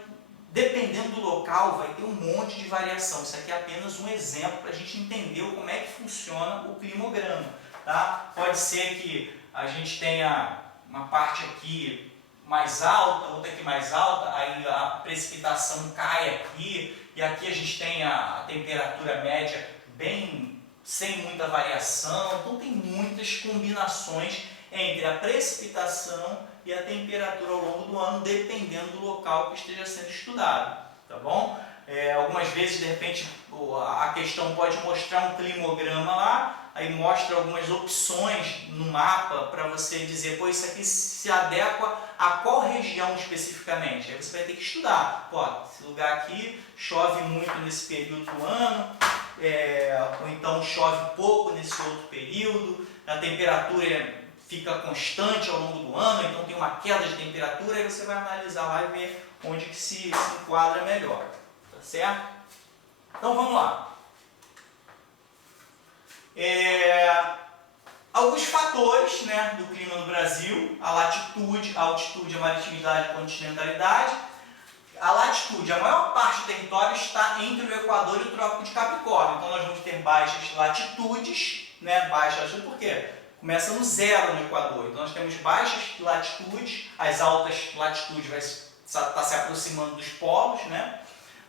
dependendo do local, vai ter um monte de variação. Isso aqui é apenas um exemplo para a gente entender como é que funciona o climograma. Tá? Pode ser que a gente tenha uma parte aqui mais alta, outra aqui mais alta, aí a precipitação cai aqui, e aqui a gente tem a temperatura média bem sem muita variação. Então tem muitas combinações entre a precipitação e a temperatura ao longo do ano, dependendo do local que esteja sendo estudado, tá bom? Algumas vezes, de repente, a questão pode mostrar um climograma lá, aí mostra algumas opções no mapa para você dizer, pô, isso aqui se adequa a qual região especificamente. Aí você vai ter que estudar. Pô, esse lugar aqui chove muito nesse período do ano, ou então chove pouco nesse outro período, a temperatura fica constante ao longo do ano, então tem uma queda de temperatura, aí você vai analisar lá e ver onde que se enquadra melhor. Tá certo? Então vamos lá. Alguns fatores, né, do clima no Brasil: a latitude, a altitude, a maritimidade e a continentalidade. A latitude, a maior parte do território está entre o Equador e o Trópico de Capricórnio, então nós vamos ter baixas latitudes, né, baixa latitude por quê? Começa no zero no Equador, então nós temos baixas latitudes, as altas latitudes vai estar se aproximando dos polos, né?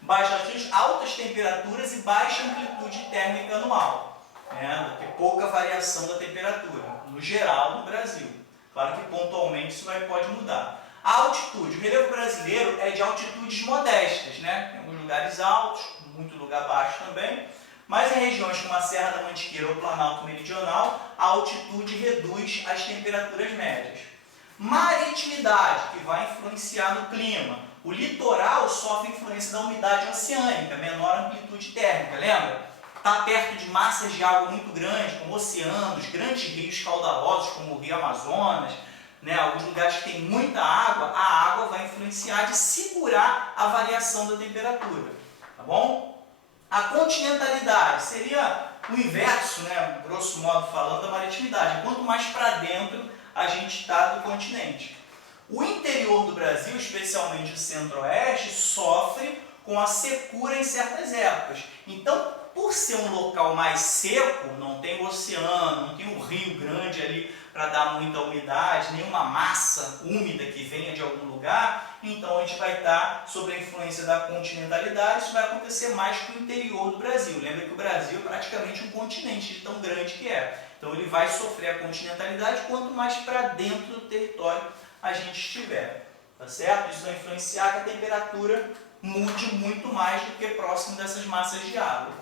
Baixas latitudes, altas temperaturas e baixa amplitude térmica anual, né? Tem pouca variação da temperatura, no geral no Brasil. Claro que pontualmente isso pode mudar. A altitude, o relevo brasileiro é de altitudes modestas, né? Tem alguns lugares altos, muito lugar baixo também, mas em regiões como a Serra da Mantiqueira ou Planalto Meridional, a altitude reduz as temperaturas médias. Maritimidade, que vai influenciar no clima. O litoral sofre influência da umidade oceânica, menor amplitude térmica, lembra? Está perto de massas de água muito grandes, como oceanos, grandes rios caudalosos, como o Rio Amazonas, né? Alguns lugares que tem muita água, a água vai influenciar de segurar a variação da temperatura, tá bom? A continentalidade seria o inverso, né, grosso modo falando, da maritimidade. Quanto mais para dentro a gente está do continente. O interior do Brasil, especialmente o centro-oeste, sofre com a secura em certas épocas. Então, por ser um local mais seco, não tem o oceano, não tem um rio grande ali para dar muita umidade, nenhuma massa úmida que venha de algum lugar, então a gente vai estar sob a influência da continentalidade. Isso vai acontecer mais para o interior do Brasil. Lembra que o Brasil é praticamente um continente de tão grande que é. Então ele vai sofrer a continentalidade quanto mais para dentro do território a gente estiver. Tá certo? Isso vai influenciar que a temperatura mude muito mais do que próximo dessas massas de água.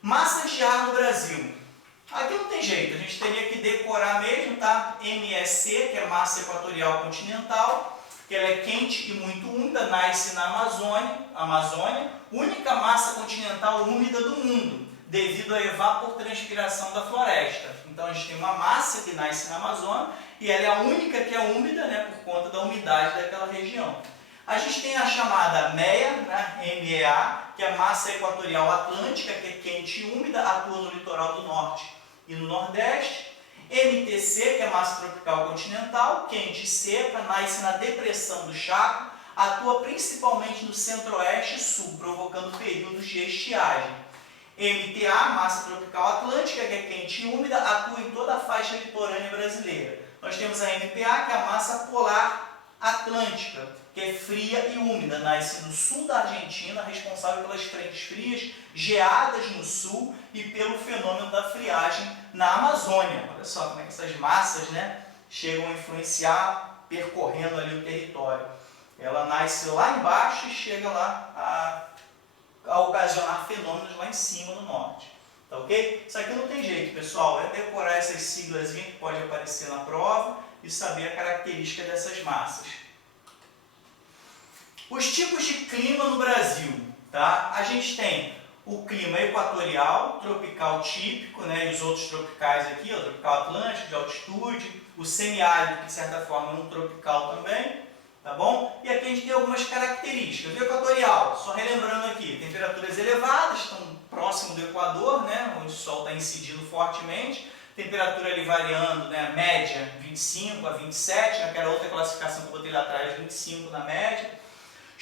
Massas de ar no Brasil. Aqui não tem jeito, a gente teria que decorar mesmo, tá? MEC, que é massa equatorial continental, que ela é quente e muito úmida, nasce na Amazônia, única massa continental úmida do mundo, devido à evapotranspiração da floresta. Então a gente tem uma massa que nasce na Amazônia e ela é a única que é úmida, né, por conta da umidade daquela região. A gente tem a chamada MEA, né, MEA, que é a massa equatorial atlântica, que é quente e úmida, atua no litoral do norte e no nordeste. MTC, que é a massa tropical continental, quente e seca, nasce na depressão do Chaco, atua principalmente no centro-oeste e sul, provocando períodos de estiagem. MTA, massa tropical atlântica, que é quente e úmida, atua em toda a faixa litorânea brasileira. Nós temos a MPA, que é a massa polar atlântica, que é fria e úmida, nasce no sul da Argentina, responsável pelas frentes frias, geadas no sul e pelo fenômeno da friagem na Amazônia. Olha só como é que essas massas, né, chegam a influenciar, percorrendo ali o território. Ela nasce lá embaixo e chega lá a ocasionar fenômenos lá em cima no norte. Tá ok? Isso aqui não tem jeito, pessoal. É decorar essas siglas que pode aparecer na prova e saber a característica dessas massas. Os tipos de clima no Brasil, tá? A gente tem o clima equatorial, tropical típico, né? E os outros tropicais aqui, o tropical atlântico, de altitude, o semiárido, que de certa forma é um tropical também, tá bom? E aqui a gente tem algumas características. O equatorial, só relembrando aqui, temperaturas elevadas, estão próximo do Equador, né? Onde o sol está incidindo fortemente, temperatura ali variando, né? Média 25 a 27, naquela outra classificação que eu botei lá atrás, 25 na média.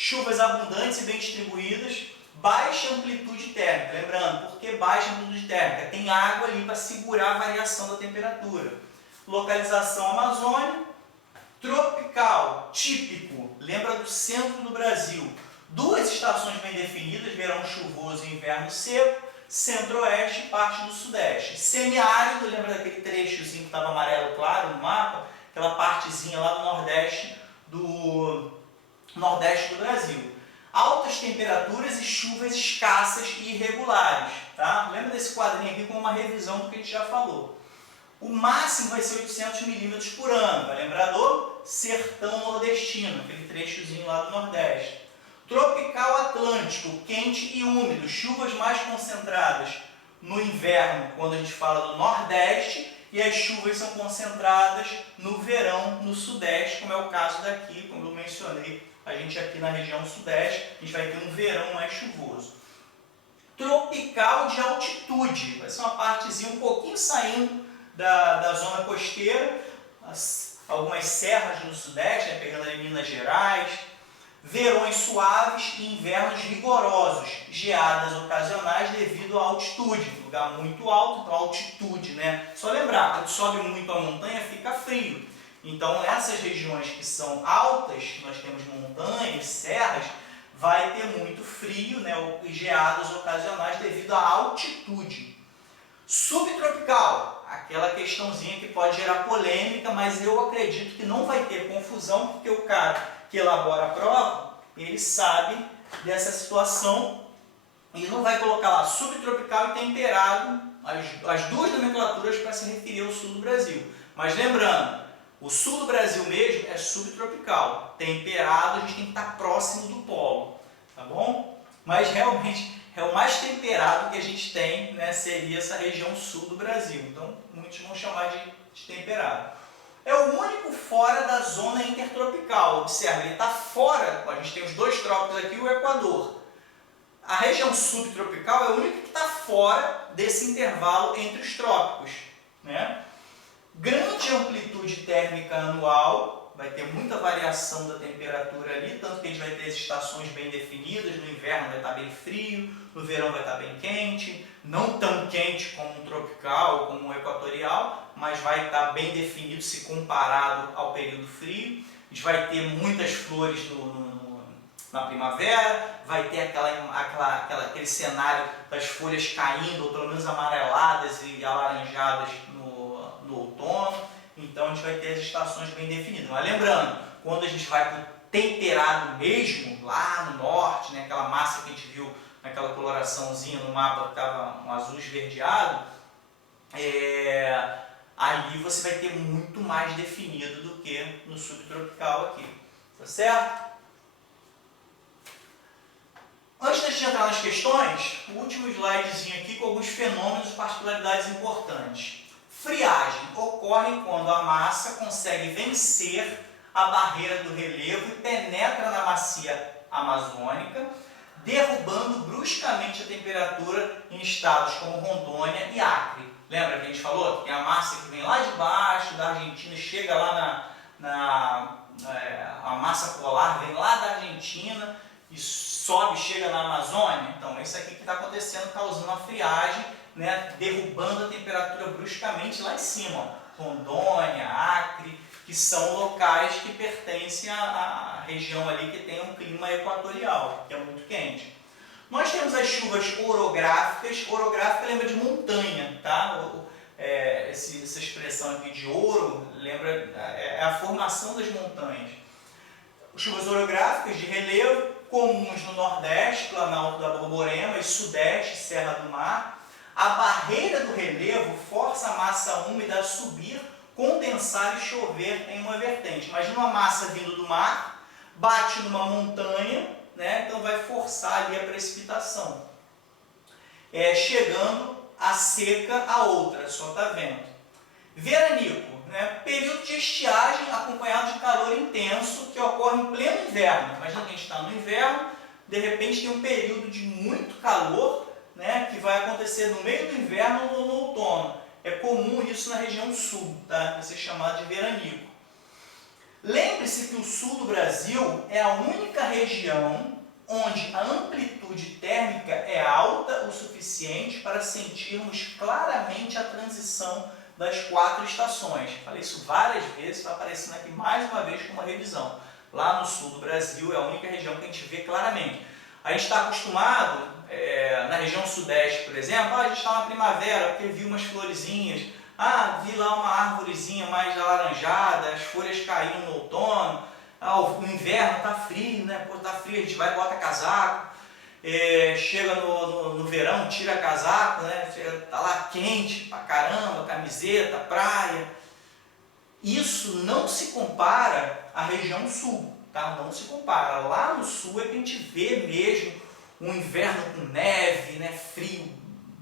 Chuvas abundantes e bem distribuídas, baixa amplitude térmica. Lembrando, por que baixa amplitude térmica? Tem água ali para segurar a variação da temperatura. Localização Amazônia. Tropical, típico, lembra do centro do Brasil. Duas estações bem definidas, verão chuvoso e inverno seco. Centro-oeste e parte do sudeste. Semiárido, lembra daquele trechozinho que estava amarelo claro no mapa? aquela partezinha lá do nordeste do Brasil. Altas temperaturas e chuvas escassas e irregulares, tá? Lembra desse quadrinho aqui com uma revisão do que a gente já falou. O máximo vai ser 800 milímetros por ano, vai lembrar do sertão nordestino, aquele trechozinho lá do Nordeste. Tropical Atlântico, quente e úmido, chuvas mais concentradas no inverno, quando a gente fala do Nordeste, e as chuvas são concentradas no verão, no Sudeste, como é o caso daqui, como eu mencionei, a gente aqui na região Sudeste, a gente vai ter um verão mais chuvoso. Tropical de altitude, vai ser uma partezinha um pouquinho saindo da zona costeira, algumas serras no Sudeste, né, pegando ali Minas Gerais. Verões suaves e invernos rigorosos, geadas ocasionais devido à altitude, lugar muito alto, então altitude, né? Só lembrar, quando sobe muito a montanha fica frio. Então nessas regiões que são altas, que nós temos montanhas, serras, vai ter muito frio, né? E geadas ocasionais devido à altitude. Subtropical, aquela questãozinha que pode gerar polêmica, mas eu acredito que não vai ter confusão, porque o cara que elabora a prova, ele sabe dessa situação e não vai colocar lá subtropical e temperado, as duas nomenclaturas para se referir ao sul do Brasil. Mas lembrando, o sul do Brasil mesmo é subtropical, temperado a gente tem que estar próximo do polo, tá bom? Mas realmente é o mais temperado que a gente tem, né, seria essa região sul do Brasil, então muitos vão chamar de temperado. É o único fora da zona intertropical. Observe, ele está fora, a gente tem os dois trópicos aqui e o Equador. A região subtropical é a única que está fora desse intervalo entre os trópicos, né? Grande amplitude térmica anual, vai ter muita variação da temperatura ali, tanto que a gente vai ter as estações bem definidas, no inverno vai estar bem frio, no verão vai estar bem quente, não tão quente como um tropical, como um equatorial, mas vai estar bem definido se comparado ao período frio. A gente vai ter muitas flores na primavera, vai ter aquele cenário das folhas caindo, ou pelo menos amareladas e alaranjadas no outono. Então a gente vai ter as estações bem definidas. Mas lembrando, quando a gente vai para o temperado mesmo, lá no norte, né, aquela massa que a gente viu naquela coloraçãozinha no mapa que estava um azul esverdeado, ali você vai ter muito mais definido do que no subtropical aqui, tá certo? Antes de entrar nas questões, o último slidezinho aqui com alguns fenômenos e particularidades importantes. Friagem ocorre quando a massa consegue vencer a barreira do relevo e penetra na bacia amazônica, derrubando bruscamente a temperatura em estados como Rondônia e Acre. Lembra que a gente falou que tem a massa que vem lá de baixo, da Argentina, chega lá a massa polar vem lá da Argentina e sobe, chega na Amazônia? Então, é isso aqui que está acontecendo, causando a friagem, né, derrubando a temperatura bruscamente lá em cima. Rondônia, Acre, que são locais que pertencem à região ali que tem um clima equatorial, que é muito quente. Nós temos as chuvas orográficas. Orográfica lembra de montanha, tá? Essa expressão aqui de ouro lembra é a formação das montanhas. Chuvas orográficas de relevo, comuns no Nordeste, Planalto da Borborema, e Sudeste, Serra do Mar. A barreira do relevo força a massa úmida a subir, condensar e chover em uma vertente. Imagina uma massa vindo do mar, bate numa montanha, né? Então vai forçar ali a precipitação. Chegando a seca a outra, só está vendo. Veranico, né? Período de estiagem acompanhado de calor intenso que ocorre em pleno inverno. Imagina que a gente está no inverno, de repente tem um período de muito calor, né? Que vai acontecer no meio do inverno ou no outono. É comum isso na região sul, tá? Vai ser chamado de veranico. Lembre-se que o sul do Brasil é a única região onde a amplitude térmica é alta o suficiente para sentirmos claramente a transição das 4 estações. Falei isso várias vezes, está aparecendo aqui mais uma vez com uma revisão. Lá no sul do Brasil é a única região que a gente vê claramente. A gente está acostumado, na região sudeste, por exemplo, a gente está na primavera, porque viu umas florezinhas Ah, vi lá uma árvorezinha mais alaranjada, as folhas caíram no outono, o inverno está frio, né? Pô, tá frio, a gente vai e bota casaco. Chega no verão, tira casaco, né? Tá lá quente pra caramba, camiseta, praia. Isso não se compara à região sul, tá? Não se compara. Lá no sul é que a gente vê mesmo um inverno com neve, né? Frio,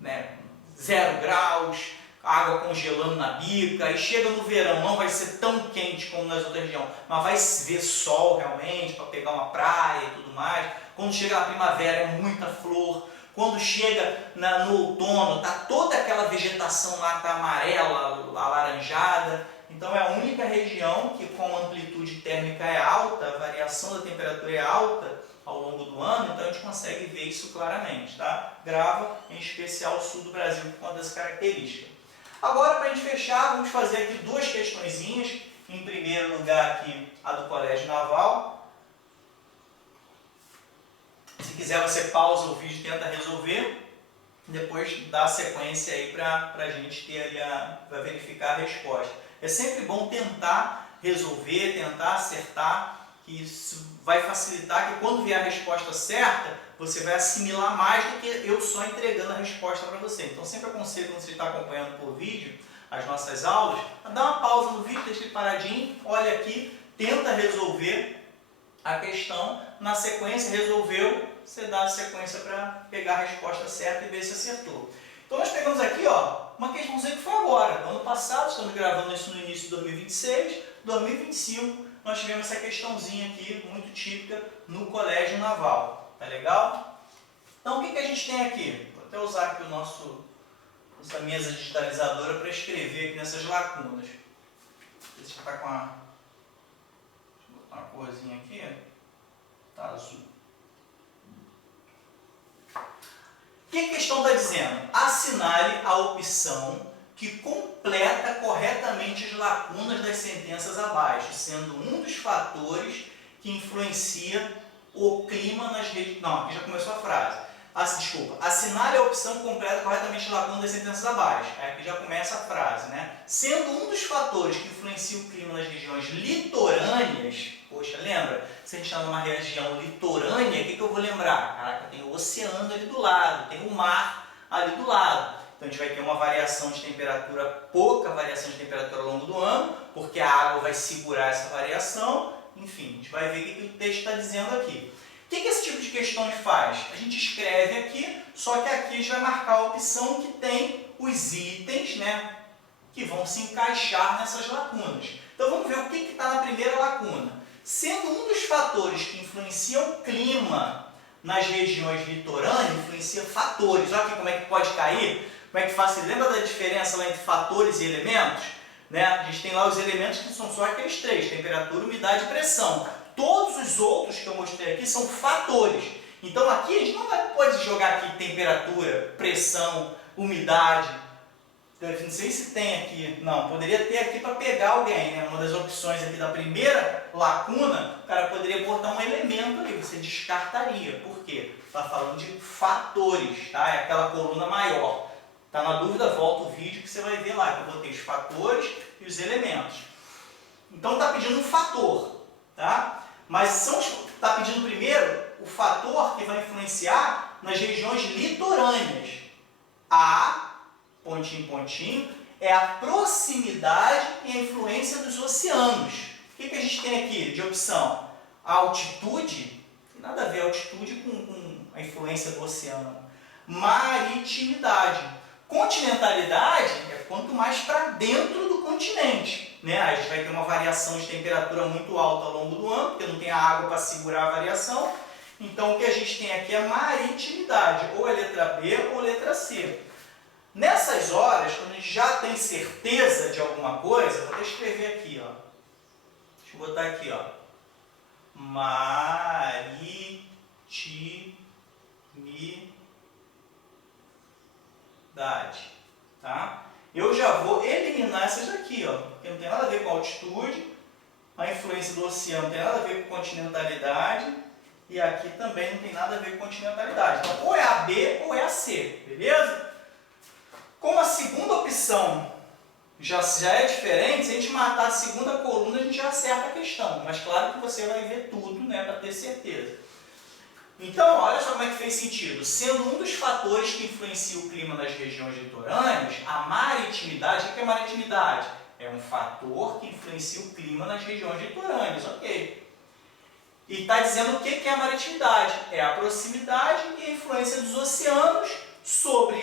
né? 0 graus, água congelando na bica. E chega no verão, não vai ser tão quente como nas outras regiões, mas vai ver sol realmente para pegar uma praia e tudo mais. Quando chega na primavera é muita flor. Quando chega no outono, tá toda aquela vegetação lá tá amarela, alaranjada. Então é a única região que, como a amplitude térmica é alta, a variação da temperatura é alta ao longo do ano, então a gente consegue ver isso claramente, tá? Grava em especial o sul do Brasil por conta dessa característica. Agora, para a gente fechar, vamos fazer aqui 2 questõezinhas. Em primeiro lugar aqui, a do Colégio Naval. Se quiser, você pausa o vídeo e tenta resolver. Depois dá sequência aí para a gente ter ali para verificar a resposta. É sempre bom tentar resolver, tentar acertar, que isso vai facilitar que quando vier a resposta certa, você vai assimilar mais do que eu só entregando a resposta para você. Então sempre aconselho, quando você está acompanhando por vídeo as nossas aulas, a dar uma pausa no vídeo, deixa ele paradinho, olha aqui, tenta resolver a questão, na sequência resolveu, você dá a sequência para pegar a resposta certa e ver se acertou. Então nós pegamos aqui uma questãozinha que foi agora, no ano passado, estamos gravando isso no início de 2026, 2025, nós tivemos essa questãozinha aqui, muito típica, no Colégio Naval. Tá legal? Então o que a gente tem aqui? Vou até usar aqui nossa mesa digitalizadora para escrever aqui nessas lacunas. Deixa eu botar uma corzinha aqui, tá azul. O que a questão está dizendo? Assinale a opção que completa corretamente as lacunas das sentenças abaixo, sendo um dos fatores que influencia o clima nas regiões... Não, aqui já começou a frase. Desculpa. Assinale a opção que completa corretamente as lacunas das sentenças abaixo. Aqui já começa a frase, né? Sendo um dos fatores que influencia o clima nas regiões litorâneas... Poxa, lembra? Se a gente está numa região litorânea, o que eu vou lembrar? Caraca, tem o oceano ali do lado, tem o mar ali do lado. Então a gente vai ter uma variação de temperatura, pouca variação de temperatura ao longo do ano, porque a água vai segurar essa variação. Enfim, a gente vai ver o que o texto está dizendo aqui. O que esse tipo de questão faz? A gente escreve aqui, só que aqui a gente vai marcar a opção que tem os itens, né, que vão se encaixar nessas lacunas. Então vamos ver o que está na primeira lacuna. Sendo um dos fatores que influenciam o clima nas regiões litorâneas, influencia fatores. Olha aqui como é que pode cair, como é que faz. Você lembra da diferença lá entre fatores e elementos? Né? A gente tem lá os elementos que são só aqueles 3, temperatura, umidade e pressão. Todos os outros que eu mostrei aqui são fatores. Então aqui a gente não pode jogar aqui temperatura, pressão, umidade. Não sei se tem aqui, não, poderia ter aqui para pegar alguém, né? Uma das opções aqui da primeira lacuna, o cara poderia botar um elemento ali, você descartaria. Por quê? Está falando de fatores, tá? É aquela coluna maior. Tá na dúvida, volta o vídeo que você vai ver lá, que eu botei os fatores e os elementos. Então está pedindo um fator, tá? Mas está pedindo primeiro o fator que vai influenciar nas regiões litorâneas. Pontinho, pontinho, é a proximidade e a influência dos oceanos. O que a gente tem aqui de opção? A altitude, tem nada a ver a altitude com a influência do oceano. Maritimidade. Continentalidade é quanto mais para dentro do continente. Né? A gente vai ter uma variação de temperatura muito alta ao longo do ano, porque não tem a água para segurar a variação. Então o que a gente tem aqui é maritimidade, ou é letra B ou letra C. Nessas horas, quando a gente já tem certeza de alguma coisa, vou até escrever aqui, ó. Deixa eu botar aqui, ó. Maritimidade. Tá? Eu já vou eliminar essas daqui, ó. Porque não tem nada a ver com altitude, a influência do oceano não tem nada a ver com continentalidade, e aqui também não tem nada a ver com continentalidade. Então, ou é a B ou é a C, beleza? Como a segunda opção já é diferente. Se a gente matar a segunda coluna, a gente já acerta a questão. Mas claro que você vai ver tudo, né, para ter certeza. Então, olha só como é que fez sentido. Sendo um dos fatores que influencia o clima nas regiões litorâneas, a maritimidade, o que é maritimidade? É um fator que influencia o clima nas regiões litorâneas, ok. E está dizendo o que é a maritimidade? É a proximidade e a influência dos oceanos sobre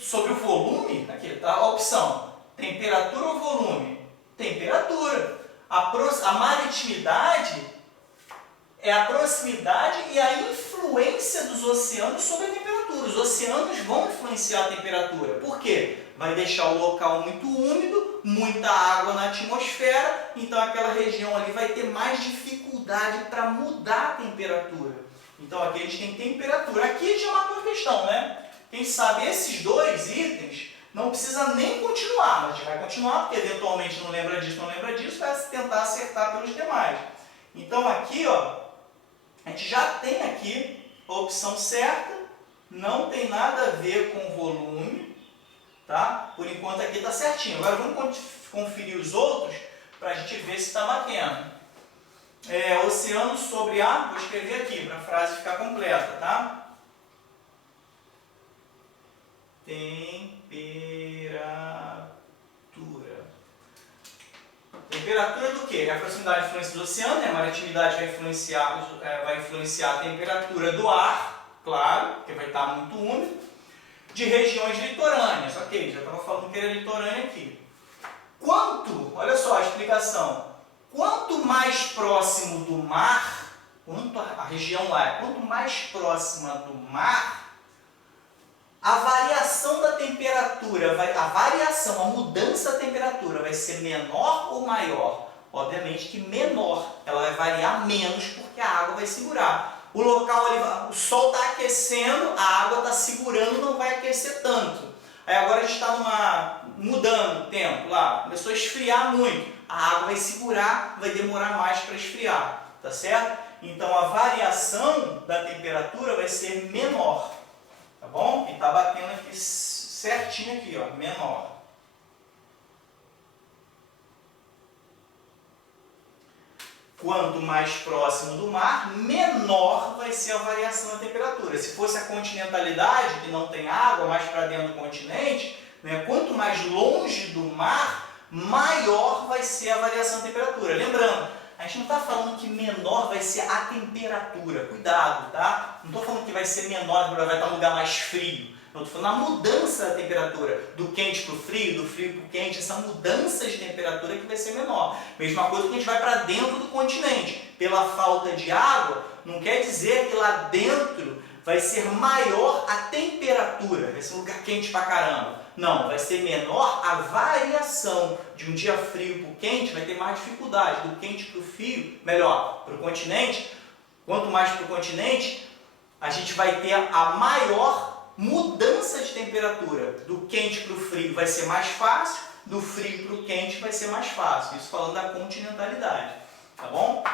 sobre o volume. Aqui está a opção: temperatura ou volume? Temperatura. A maritimidade é a proximidade e a influência dos oceanos sobre a temperatura. Os oceanos vão influenciar a temperatura. Por quê? Vai deixar o local muito úmido, muita água na atmosfera, então aquela região ali vai ter mais dificuldade para mudar a temperatura. Então aqui a gente tem temperatura. Aqui já matou a questão, né? Quem sabe esses dois itens não precisa nem continuar, mas a gente vai continuar, porque eventualmente não lembra disso, vai tentar acertar pelos demais. Então aqui, ó, a gente já tem aqui a opção certa, não tem nada a ver com volume, tá? Por enquanto aqui está certinho. Agora vamos conferir os outros para a gente ver se está batendo. Oceano sobre a, vou escrever aqui para a frase ficar completa, tá? Temperatura do quê? É a proximidade e influência do oceano, né? A maritimidade vai influenciar a temperatura do ar, claro, porque vai estar muito úmido, de regiões litorâneas. Ok, já estava falando que era litorânea aqui. Olha só a explicação, quanto mais próximo do mar, quanto a região lá é, quanto mais próxima do mar, a variação da temperatura, a mudança da temperatura vai ser menor ou maior? Obviamente que menor, ela vai variar menos porque a água vai segurar. O local ali, o sol está aquecendo, a água está segurando, não vai aquecer tanto. Aí agora a gente está mudando o tempo lá, começou a esfriar muito, a água vai segurar, vai demorar mais para esfriar, tá certo? Então a variação da temperatura vai ser menor. Tá bom? E está batendo aqui certinho aqui, ó, menor. Quanto mais próximo do mar, menor vai ser a variação da temperatura. Se fosse a continentalidade, que não tem água, mais para dentro do continente, né, quanto mais longe do mar, maior vai ser a variação da temperatura. Lembrando, a gente não está falando que menor vai ser a temperatura, cuidado, tá? Não estou falando que vai ser menor, vai estar num lugar mais frio. Eu estou falando a mudança da temperatura, do quente para o frio, do frio para o quente, essa mudança de temperatura que vai ser menor. Mesma coisa que a gente vai para dentro do continente. Pela falta de água, não quer dizer que lá dentro vai ser maior a temperatura, vai ser um lugar quente pra caramba. Não, vai ser menor a variação de um dia frio para o quente, vai ter mais dificuldade. Do quente para o frio, melhor, para o continente, quanto mais para o continente, a gente vai ter a maior mudança de temperatura. Do quente para o frio vai ser mais fácil, do frio para o quente vai ser mais fácil. Isso falando da continentalidade, tá bom?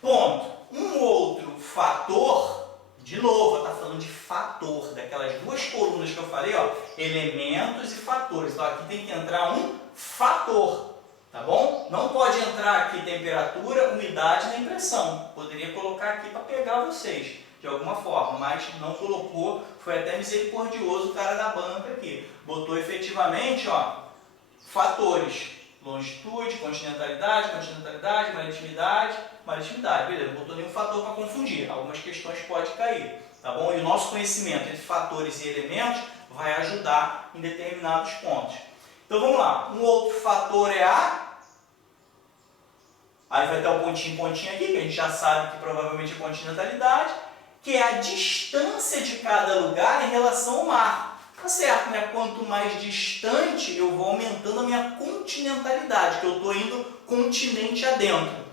Ponto. Um outro fator, de novo, está falando de fator, daquelas duas colunas que eu falei, ó, elementos e fatores. Então aqui tem que entrar um fator, tá bom? Não pode entrar aqui temperatura, umidade nem pressão. Poderia colocar aqui para pegar vocês, de alguma forma, mas não colocou, foi até misericordioso o cara da banca aqui. Botou efetivamente, ó, fatores, longitude, continentalidade, maritimidade, beleza, não botou nenhum fator para confundir, algumas questões podem cair, tá bom? E o nosso conhecimento entre fatores e elementos vai ajudar em determinados pontos. Então vamos lá, um outro fator é aí vai ter o pontinho aqui, que a gente já sabe que provavelmente é continentalidade, que é a distância de cada lugar em relação ao mar. Tá certo, né? Quanto mais distante, eu vou aumentando a minha continentalidade, que eu estou indo continente adentro.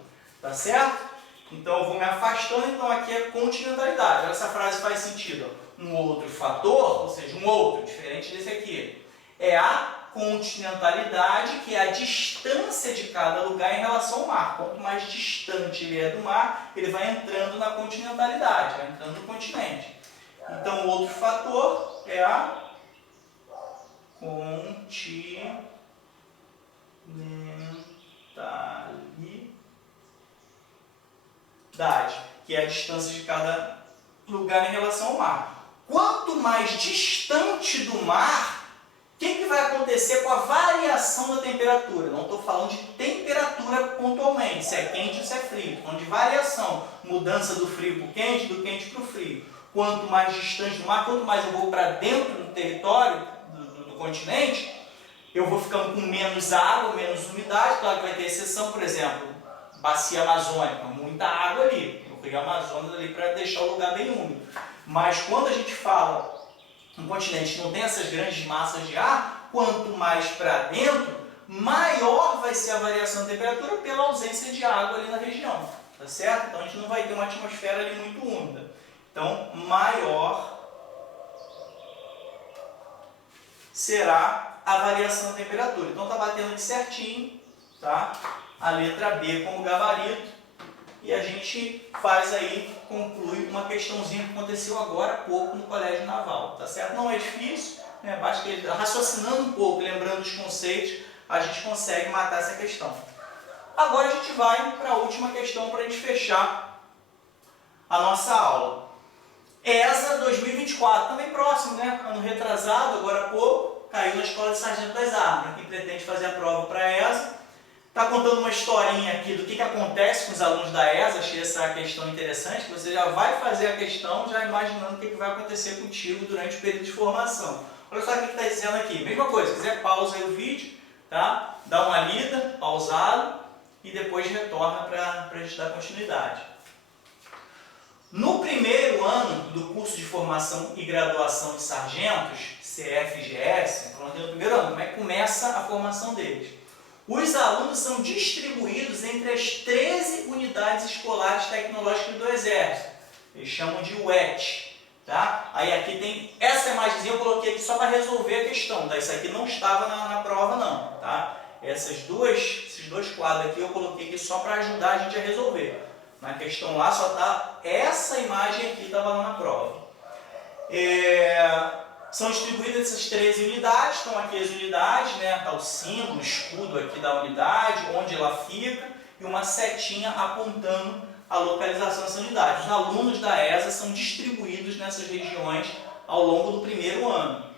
Tá certo? Então eu vou me afastando, então aqui é continentalidade. Olha, essa frase faz sentido. Ó. Um outro fator, ou seja, um outro, diferente desse aqui, é a continentalidade, que é a distância de cada lugar em relação ao mar. Quanto mais distante ele é do mar, ele vai entrando na continentalidade, vai entrando no continente. Então o outro fator é a que é a distância de cada lugar em relação ao mar. Quanto mais distante do mar, o que vai acontecer com a variação da temperatura? Não estou falando de temperatura pontualmente, se é quente ou se é frio. Estou falando de variação, mudança do frio para o quente, do quente para o frio. Quanto mais distante do mar, quanto mais eu vou para dentro do território do continente, eu vou ficando com menos água, menos umidade. Claro que vai ter exceção, por exemplo, bacia amazônica, muita água ali. Eu peguei o Amazonas ali para deixar o lugar bem úmido. Mas quando a gente fala um continente que não tem essas grandes massas de ar, quanto mais para dentro, maior vai ser a variação de temperatura pela ausência de água ali na região. Tá certo? Então a gente não vai ter uma atmosfera ali muito úmida. Então, maior será a variação da temperatura. Então está batendo aqui certinho, tá? A letra B como gabarito. E a gente faz aí, conclui uma questãozinha que aconteceu agora há pouco no Colégio Naval, tá certo? Não é difícil, né? Basta que raciocinando um pouco, lembrando os conceitos, a gente consegue matar essa questão. Agora a gente vai para a última questão para a gente fechar a nossa aula. ESA 2024, também próximo, né? Ano retrasado, agora há pouco, caiu na Escola de Sargento das Armas. Quem pretende fazer a prova para a ESA, está contando uma historinha aqui do que acontece com os alunos da ESA. Achei essa questão interessante, que você já vai fazer a questão já imaginando o que vai acontecer contigo durante o período de formação. Olha só o que está dizendo aqui. Mesma coisa, se quiser pausa aí o vídeo, tá? Dá uma lida, pausado, e depois retorna para a gente dar continuidade. No primeiro ano do curso de formação e graduação de sargentos, CFGS, no primeiro ano, como é que começa a formação deles? Os alunos são distribuídos entre as 13 unidades escolares tecnológicas do Exército. Eles chamam de UET. Tá? Aí aqui tem essa imagenzinha, eu coloquei aqui só para resolver a questão. Tá? Isso aqui não estava na prova não. Tá? Esses dois quadros aqui eu coloquei aqui só para ajudar a gente a resolver. Na questão lá só está essa imagem aqui, estava lá na prova. São distribuídas essas 13 unidades, estão aqui as unidades, né? Está o símbolo, o escudo aqui da unidade, onde ela fica, e uma setinha apontando a localização dessa unidade. Os alunos da ESA são distribuídos nessas regiões ao longo do primeiro ano.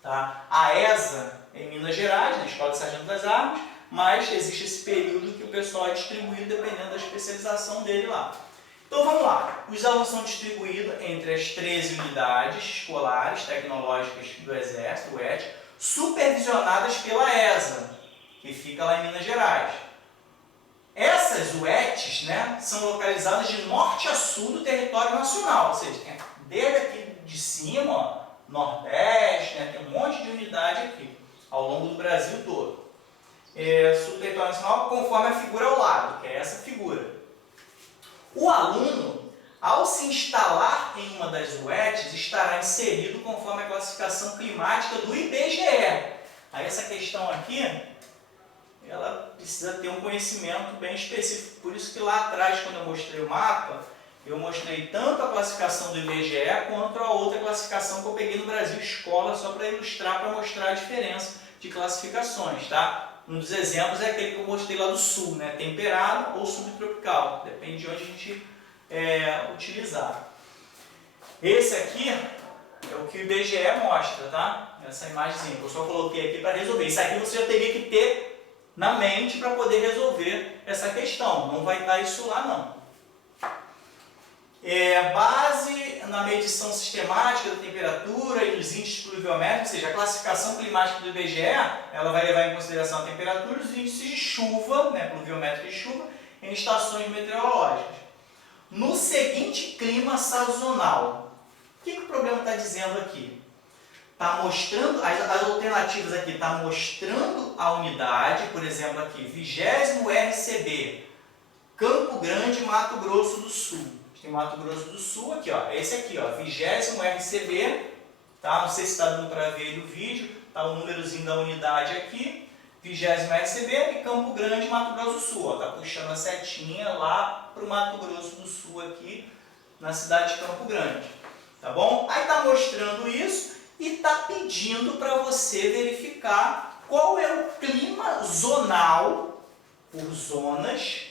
Tá? A ESA é em Minas Gerais, na Escola de Sargento das Armas, mas existe esse período que o pessoal é distribuído dependendo da especialização dele lá. Então vamos lá, os alunos são distribuídos entre as 13 unidades escolares tecnológicas do Exército, UET, supervisionadas pela ESA, que fica lá em Minas Gerais. Essas UETs, né, são localizadas de norte a sul do território nacional, ou seja, tem desde aqui de cima, ó, Nordeste, né, tem um monte de unidade aqui, ao longo do Brasil todo. Sul do território nacional conforme a figura ao lado, que é essa figura. O aluno, ao se instalar em uma das UETs, estará inserido conforme a classificação climática do IBGE. Aí essa questão aqui, ela precisa ter um conhecimento bem específico. Por isso que lá atrás, quando eu mostrei o mapa, eu mostrei tanto a classificação do IBGE quanto a outra classificação que eu peguei no Brasil Escola, só para ilustrar, para mostrar a diferença de classificações, tá? Um dos exemplos é aquele que eu mostrei lá do sul, né? Temperado ou subtropical, depende de onde a gente utilizar. Esse aqui é o que o IBGE mostra, tá? Essa imagenzinha que eu só coloquei aqui para resolver. Isso aqui você já teria que ter na mente para poder resolver essa questão. Não vai estar isso lá não. Base na medição sistemática da temperatura e dos índices pluviométricos, ou seja, a classificação climática do IBGE, ela vai levar em consideração a temperatura e os índices de chuva, né, pluviométrica de chuva, em estações meteorológicas. No seguinte clima sazonal, o que o problema está dizendo aqui? Está mostrando, as alternativas aqui, está mostrando a unidade, por exemplo aqui, 20º RCB, Campo Grande, Mato Grosso do Sul. Tem Mato Grosso do Sul aqui, ó. Esse aqui, ó, 20º RCB, tá? Não sei se está dando para ver aí no vídeo, tá o númerozinho da unidade aqui, 20º RCB e Campo Grande, Mato Grosso do Sul, ó. Tá puxando a setinha lá para o Mato Grosso do Sul aqui, na cidade de Campo Grande, tá bom? Aí tá mostrando isso e está pedindo para você verificar qual é o clima zonal, por zonas,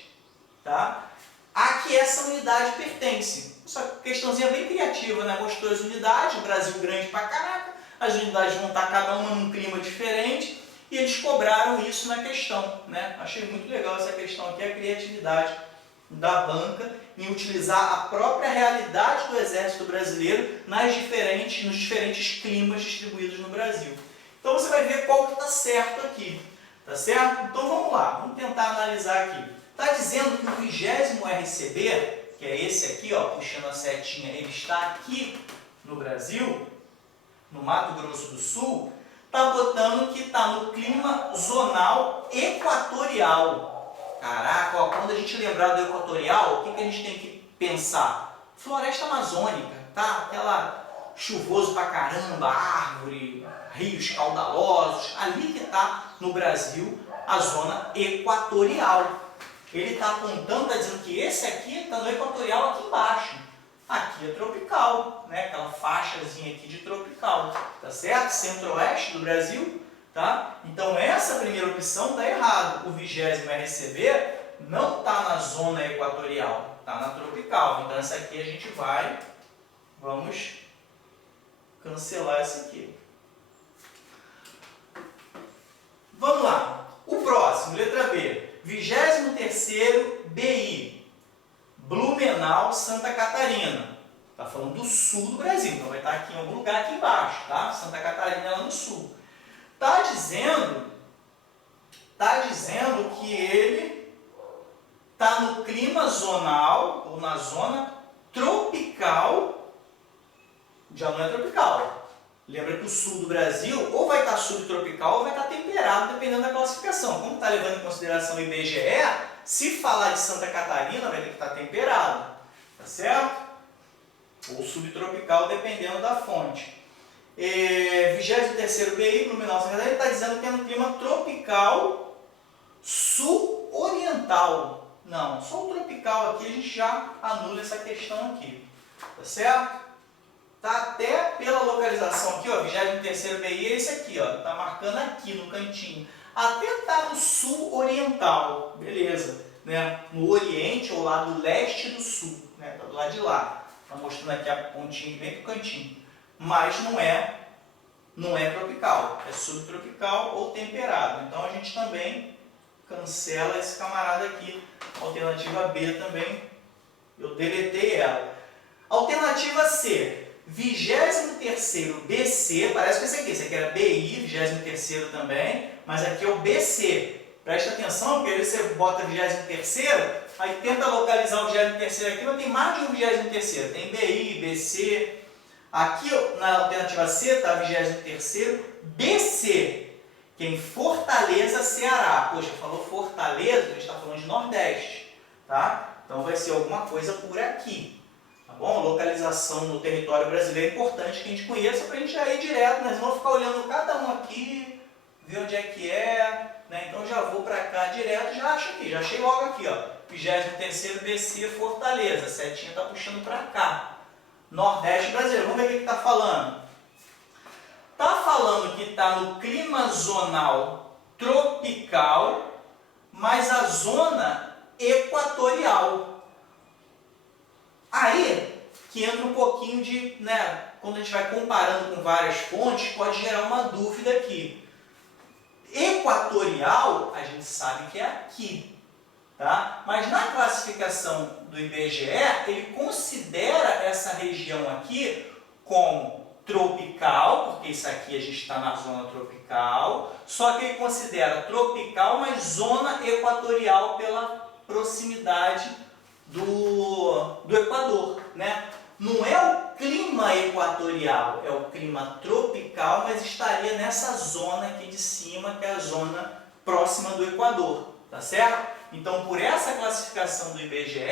tá? A que essa unidade pertence. Essa questãozinha bem criativa, né? Mostrou as unidades, Brasil grande pra caraca, as unidades vão estar cada uma num clima diferente e eles cobraram isso na questão, né? Achei muito legal essa questão aqui, a criatividade da banca em utilizar a própria realidade do Exército Brasileiro nos diferentes climas distribuídos no Brasil. Então você vai ver qual que está certo aqui, tá certo? Então vamos lá, vamos tentar analisar aqui. Está dizendo que o 20º RCB, que é esse aqui, ó, puxando a setinha, ele está aqui no Brasil, no Mato Grosso do Sul, está botando que está no clima zonal equatorial. Caraca, ó, quando a gente lembrar do equatorial, o que a gente tem que pensar? Floresta amazônica, tá? Aquela chuvoso pra caramba, árvore, rios caudalosos, ali que está no Brasil a zona equatorial. Ele está apontando, está dizendo que esse aqui está no equatorial aqui embaixo. Aqui é tropical, né? Aquela faixazinha aqui de tropical, tá certo? Centro-oeste do Brasil, tá? Então essa primeira opção está errada. O 20º RCB não está na zona equatorial, está na tropical. Então essa aqui a gente vamos cancelar essa aqui. Vamos lá. O próximo, letra B. 23º BI, Blumenau, Santa Catarina. Está falando do sul do Brasil, então vai estar aqui em algum lugar aqui embaixo, tá? Santa Catarina lá no sul. Está dizendo que ele está no clima zonal, ou na zona tropical, já não é tropical. Lembra que o sul do Brasil ou vai estar subtropical ou vai estar temperado, dependendo da classificação. Como está levando em consideração o IBGE, se falar de Santa Catarina, vai ter que estar temperado, tá certo? Ou subtropical, dependendo da fonte. 23º BI, Blumenau, Santa Catarina, está dizendo que é no clima tropical sul-oriental. Não, só o tropical aqui a gente já anula essa questão aqui, tá certo? Tá até pela localização aqui, ó, 23º BI é esse aqui, ó, tá marcando aqui no cantinho. Até tá no sul oriental, beleza, né? No oriente ou lado leste do sul, né? Tá do lado de lá. Tá mostrando aqui a pontinha bem pro cantinho. Mas não é tropical, é subtropical ou temperado. Então a gente também cancela esse camarada aqui. Alternativa B também, eu deletei ela. Alternativa C. 23º BC, parece que esse aqui era BI, 23º também, mas aqui é o BC. Presta atenção, porque aí você bota 23º, aí tenta localizar o 23º aqui, mas tem mais de um 23º. Tem BI, BC. Aqui na alternativa C está 23º BC, que é em Fortaleza, Ceará. Poxa, falou Fortaleza, a gente está falando de Nordeste, tá? Então vai ser alguma coisa por aqui. Tá bom? Localização no território brasileiro é importante que a gente conheça para a gente já ir direto, nós vamos ficar olhando cada um aqui, ver onde é que é, né? Então já vou para cá direto, já acho aqui, já achei logo aqui, ó, 23º BC Fortaleza, a setinha está puxando para cá, Nordeste brasileiro. Vamos ver o que está falando. Está falando que está no clima zonal tropical, mas a zona equatorial. Aí que entra um pouquinho de, né, quando a gente vai comparando com várias fontes, pode gerar uma dúvida aqui. Equatorial, a gente sabe que é aqui, tá? Mas na classificação do IBGE, ele considera essa região aqui como tropical, porque isso aqui a gente está na zona tropical, só que ele considera tropical, mas zona equatorial pela proximidade do Equador, né? Não é o clima equatorial, é o clima tropical, mas estaria nessa zona aqui de cima, que é a zona próxima do Equador, tá certo? Então, por essa classificação do IBGE,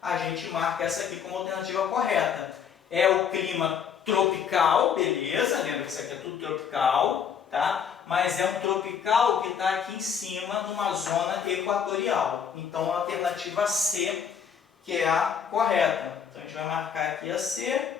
a gente marca essa aqui como alternativa correta. É o clima tropical, beleza? Lembra que isso aqui é tudo tropical, tá? Mas é um tropical que está aqui em cima, numa zona equatorial. Então, a alternativa C, que é a correta. Então, a gente vai marcar aqui a C.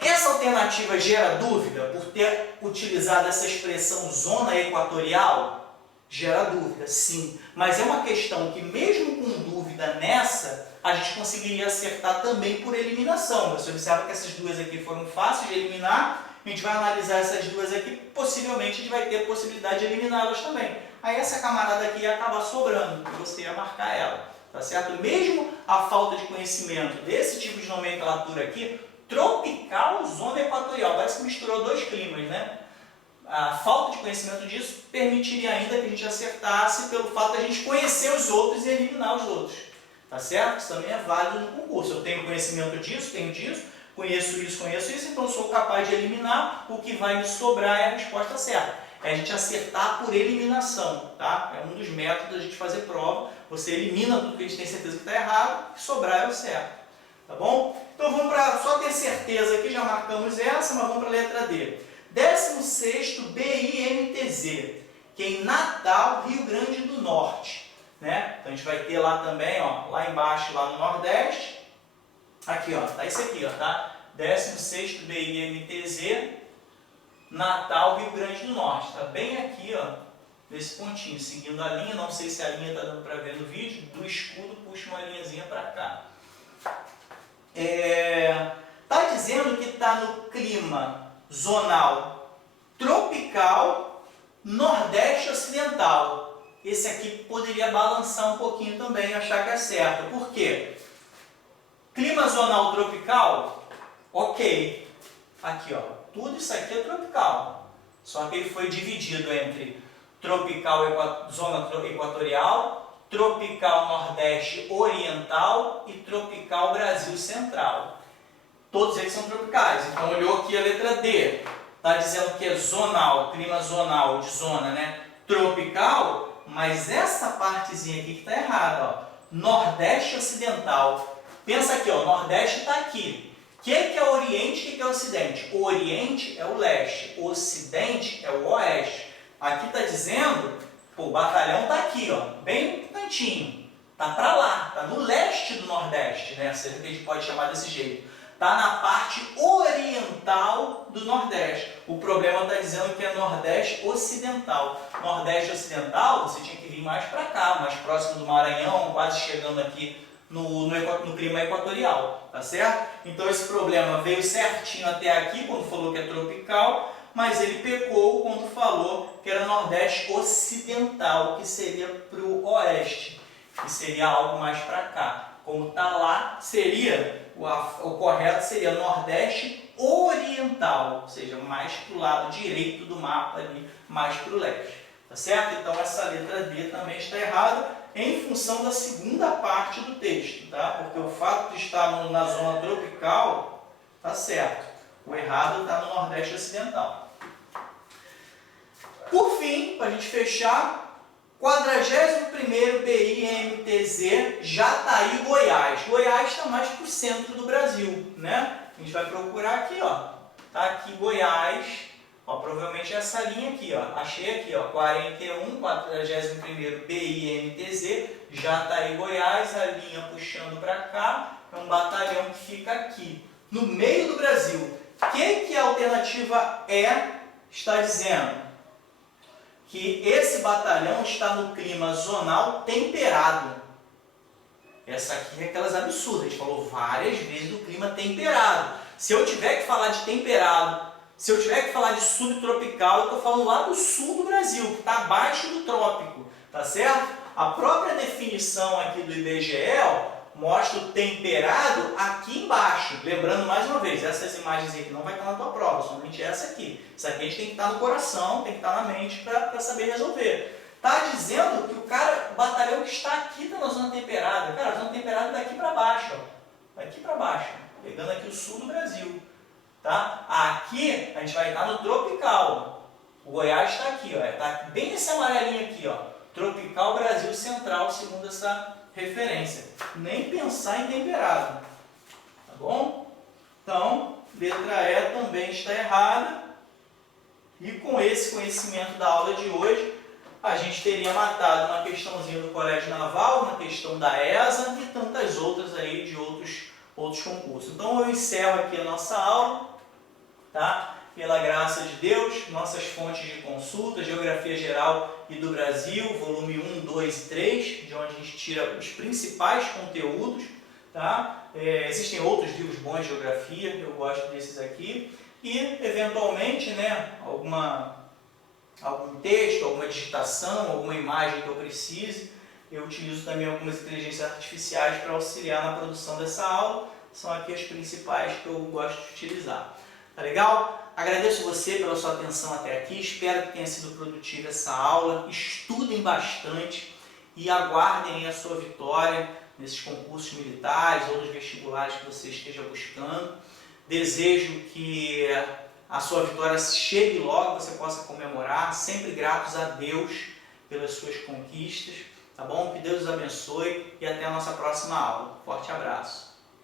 Essa alternativa gera dúvida por ter utilizado essa expressão zona equatorial? Gera dúvida, sim. Mas é uma questão que, mesmo com dúvida nessa, a gente conseguiria acertar também por eliminação. Você observa que essas duas aqui foram fáceis de eliminar. A gente vai analisar essas duas aqui, possivelmente a gente vai ter a possibilidade de eliminá-las também. Aí essa camarada aqui ia acabar sobrando, e você ia marcar ela. Tá certo? Mesmo a falta de conhecimento desse tipo de nomenclatura aqui, tropical, zona equatorial, parece que misturou dois climas, né? A falta de conhecimento disso permitiria ainda que a gente acertasse pelo fato de a gente conhecer os outros e eliminar os outros. Tá certo? Isso também é válido no concurso. Eu tenho conhecimento disso, conheço isso, então eu sou capaz de eliminar, o que vai me sobrar é a resposta certa. É a gente acertar por eliminação, tá? É um dos métodos da gente fazer prova. Você elimina tudo que a gente tem certeza que está errado, e sobrar é o certo. Tá bom? Então vamos para, só ter certeza aqui, já marcamos essa, mas vamos para a letra D. 16º BIMTZ, que é em Natal, Rio Grande do Norte. Né? Então a gente vai ter lá também, ó, lá embaixo, lá no Nordeste. Aqui, ó, tá isso aqui, ó, tá? 16º BIMTZ, Natal, Rio Grande do Norte. Tá bem aqui, ó, nesse pontinho, seguindo a linha. Não sei se a linha tá dando para ver no vídeo. Do escudo, puxa uma linhazinha para cá. Tá dizendo que tá no clima zonal tropical, Nordeste Ocidental. Esse aqui poderia balançar um pouquinho também, achar que é certo. Por quê? Clima zonal tropical, ok. Aqui, ó, tudo isso aqui é tropical. Só que ele foi dividido entre tropical, zona equatorial, tropical Nordeste Oriental e tropical Brasil Central. Todos eles são tropicais. Então, olhou aqui a letra D. Está dizendo que é zonal, clima zonal, de zona, né? Tropical, mas essa partezinha aqui que está errada, ó. Nordeste Ocidental. Pensa aqui, ó, Nordeste está aqui. O que é Oriente e o que é Ocidente? O Oriente é o leste, o Ocidente é o oeste. Aqui está dizendo, pô, o batalhão está aqui, ó, bem no cantinho. Está para lá, está no leste do Nordeste, né? Se a gente pode chamar desse jeito. Está na parte oriental do Nordeste. O problema está dizendo que é Nordeste Ocidental. Nordeste Ocidental, você tinha que vir mais para cá, mais próximo do Maranhão, quase chegando aqui no clima equatorial, tá certo? Então esse problema veio certinho até aqui, quando falou que é tropical, mas ele pecou quando falou que era Nordeste Ocidental, que seria para o oeste, que seria algo mais para cá. Como está lá, seria, o correto seria Nordeste Oriental, ou seja, mais para o lado direito do mapa, ali, mais para o leste. Tá certo? Então essa letra D também está errada, em função da segunda parte do texto, tá? Porque o fato de estar na zona tropical está certo. O errado está no Nordeste Ocidental. Por fim, para a gente fechar, 41º BIMTZ, Jataí, Goiás. Goiás está mais para o centro do Brasil, né? A gente vai procurar aqui, ó. Tá aqui Goiás. Ó, provavelmente essa linha aqui, ó, achei aqui, ó, 41º BIMTZ, Jataí, Goiás, a linha puxando para cá, é um batalhão que fica aqui, no meio do Brasil. O que a alternativa E está dizendo? Que esse batalhão está no clima zonal temperado. Essa aqui é aquelas absurdas, a gente falou várias vezes do clima temperado. Se eu tiver que falar de temperado, se eu tiver que falar de subtropical, eu estou falando lá do sul do Brasil, que está abaixo do trópico, tá certo? A própria definição aqui do IBGE mostra o temperado aqui embaixo. Lembrando mais uma vez, essas imagens aqui não vai estar na tua prova, somente essa aqui. Isso aqui a gente tem que estar no coração, tem que estar na mente para saber resolver. Está dizendo que o batalhão que está aqui está na zona temperada. Cara, a zona temperada é daqui para baixo, ó. Daqui para baixo, pegando aqui o sul do Brasil. Tá? Aqui a gente vai estar no tropical. O Goiás está aqui, ó. Está bem nesse amarelinho aqui, ó. Tropical Brasil Central, segundo essa referência. Nem pensar em temperado. Tá bom? Então, letra E também está errada. E com esse conhecimento da aula de hoje, a gente teria matado uma questãozinha do Colégio Naval, uma questão da ESA e tantas outras aí de outros concursos. Então eu encerro aqui a nossa aula. tá? Pela graça de Deus, nossas fontes de consulta, Geografia Geral e do Brasil, volume 1, 2 e 3, de onde a gente tira os principais conteúdos, tá? Existem outros livros bons de geografia, eu gosto desses aqui, e eventualmente, né, algum texto, alguma digitação, alguma imagem que eu precise, eu utilizo também algumas inteligências artificiais para auxiliar na produção dessa aula, são aqui as principais que eu gosto de utilizar. Tá legal? Agradeço você pela sua atenção até aqui, espero que tenha sido produtiva essa aula, estudem bastante e aguardem a sua vitória nesses concursos militares ou nos vestibulares que você esteja buscando. Desejo que a sua vitória chegue logo, você possa comemorar, sempre gratos a Deus pelas suas conquistas, tá bom? Que Deus os abençoe e até a nossa próxima aula. Forte abraço!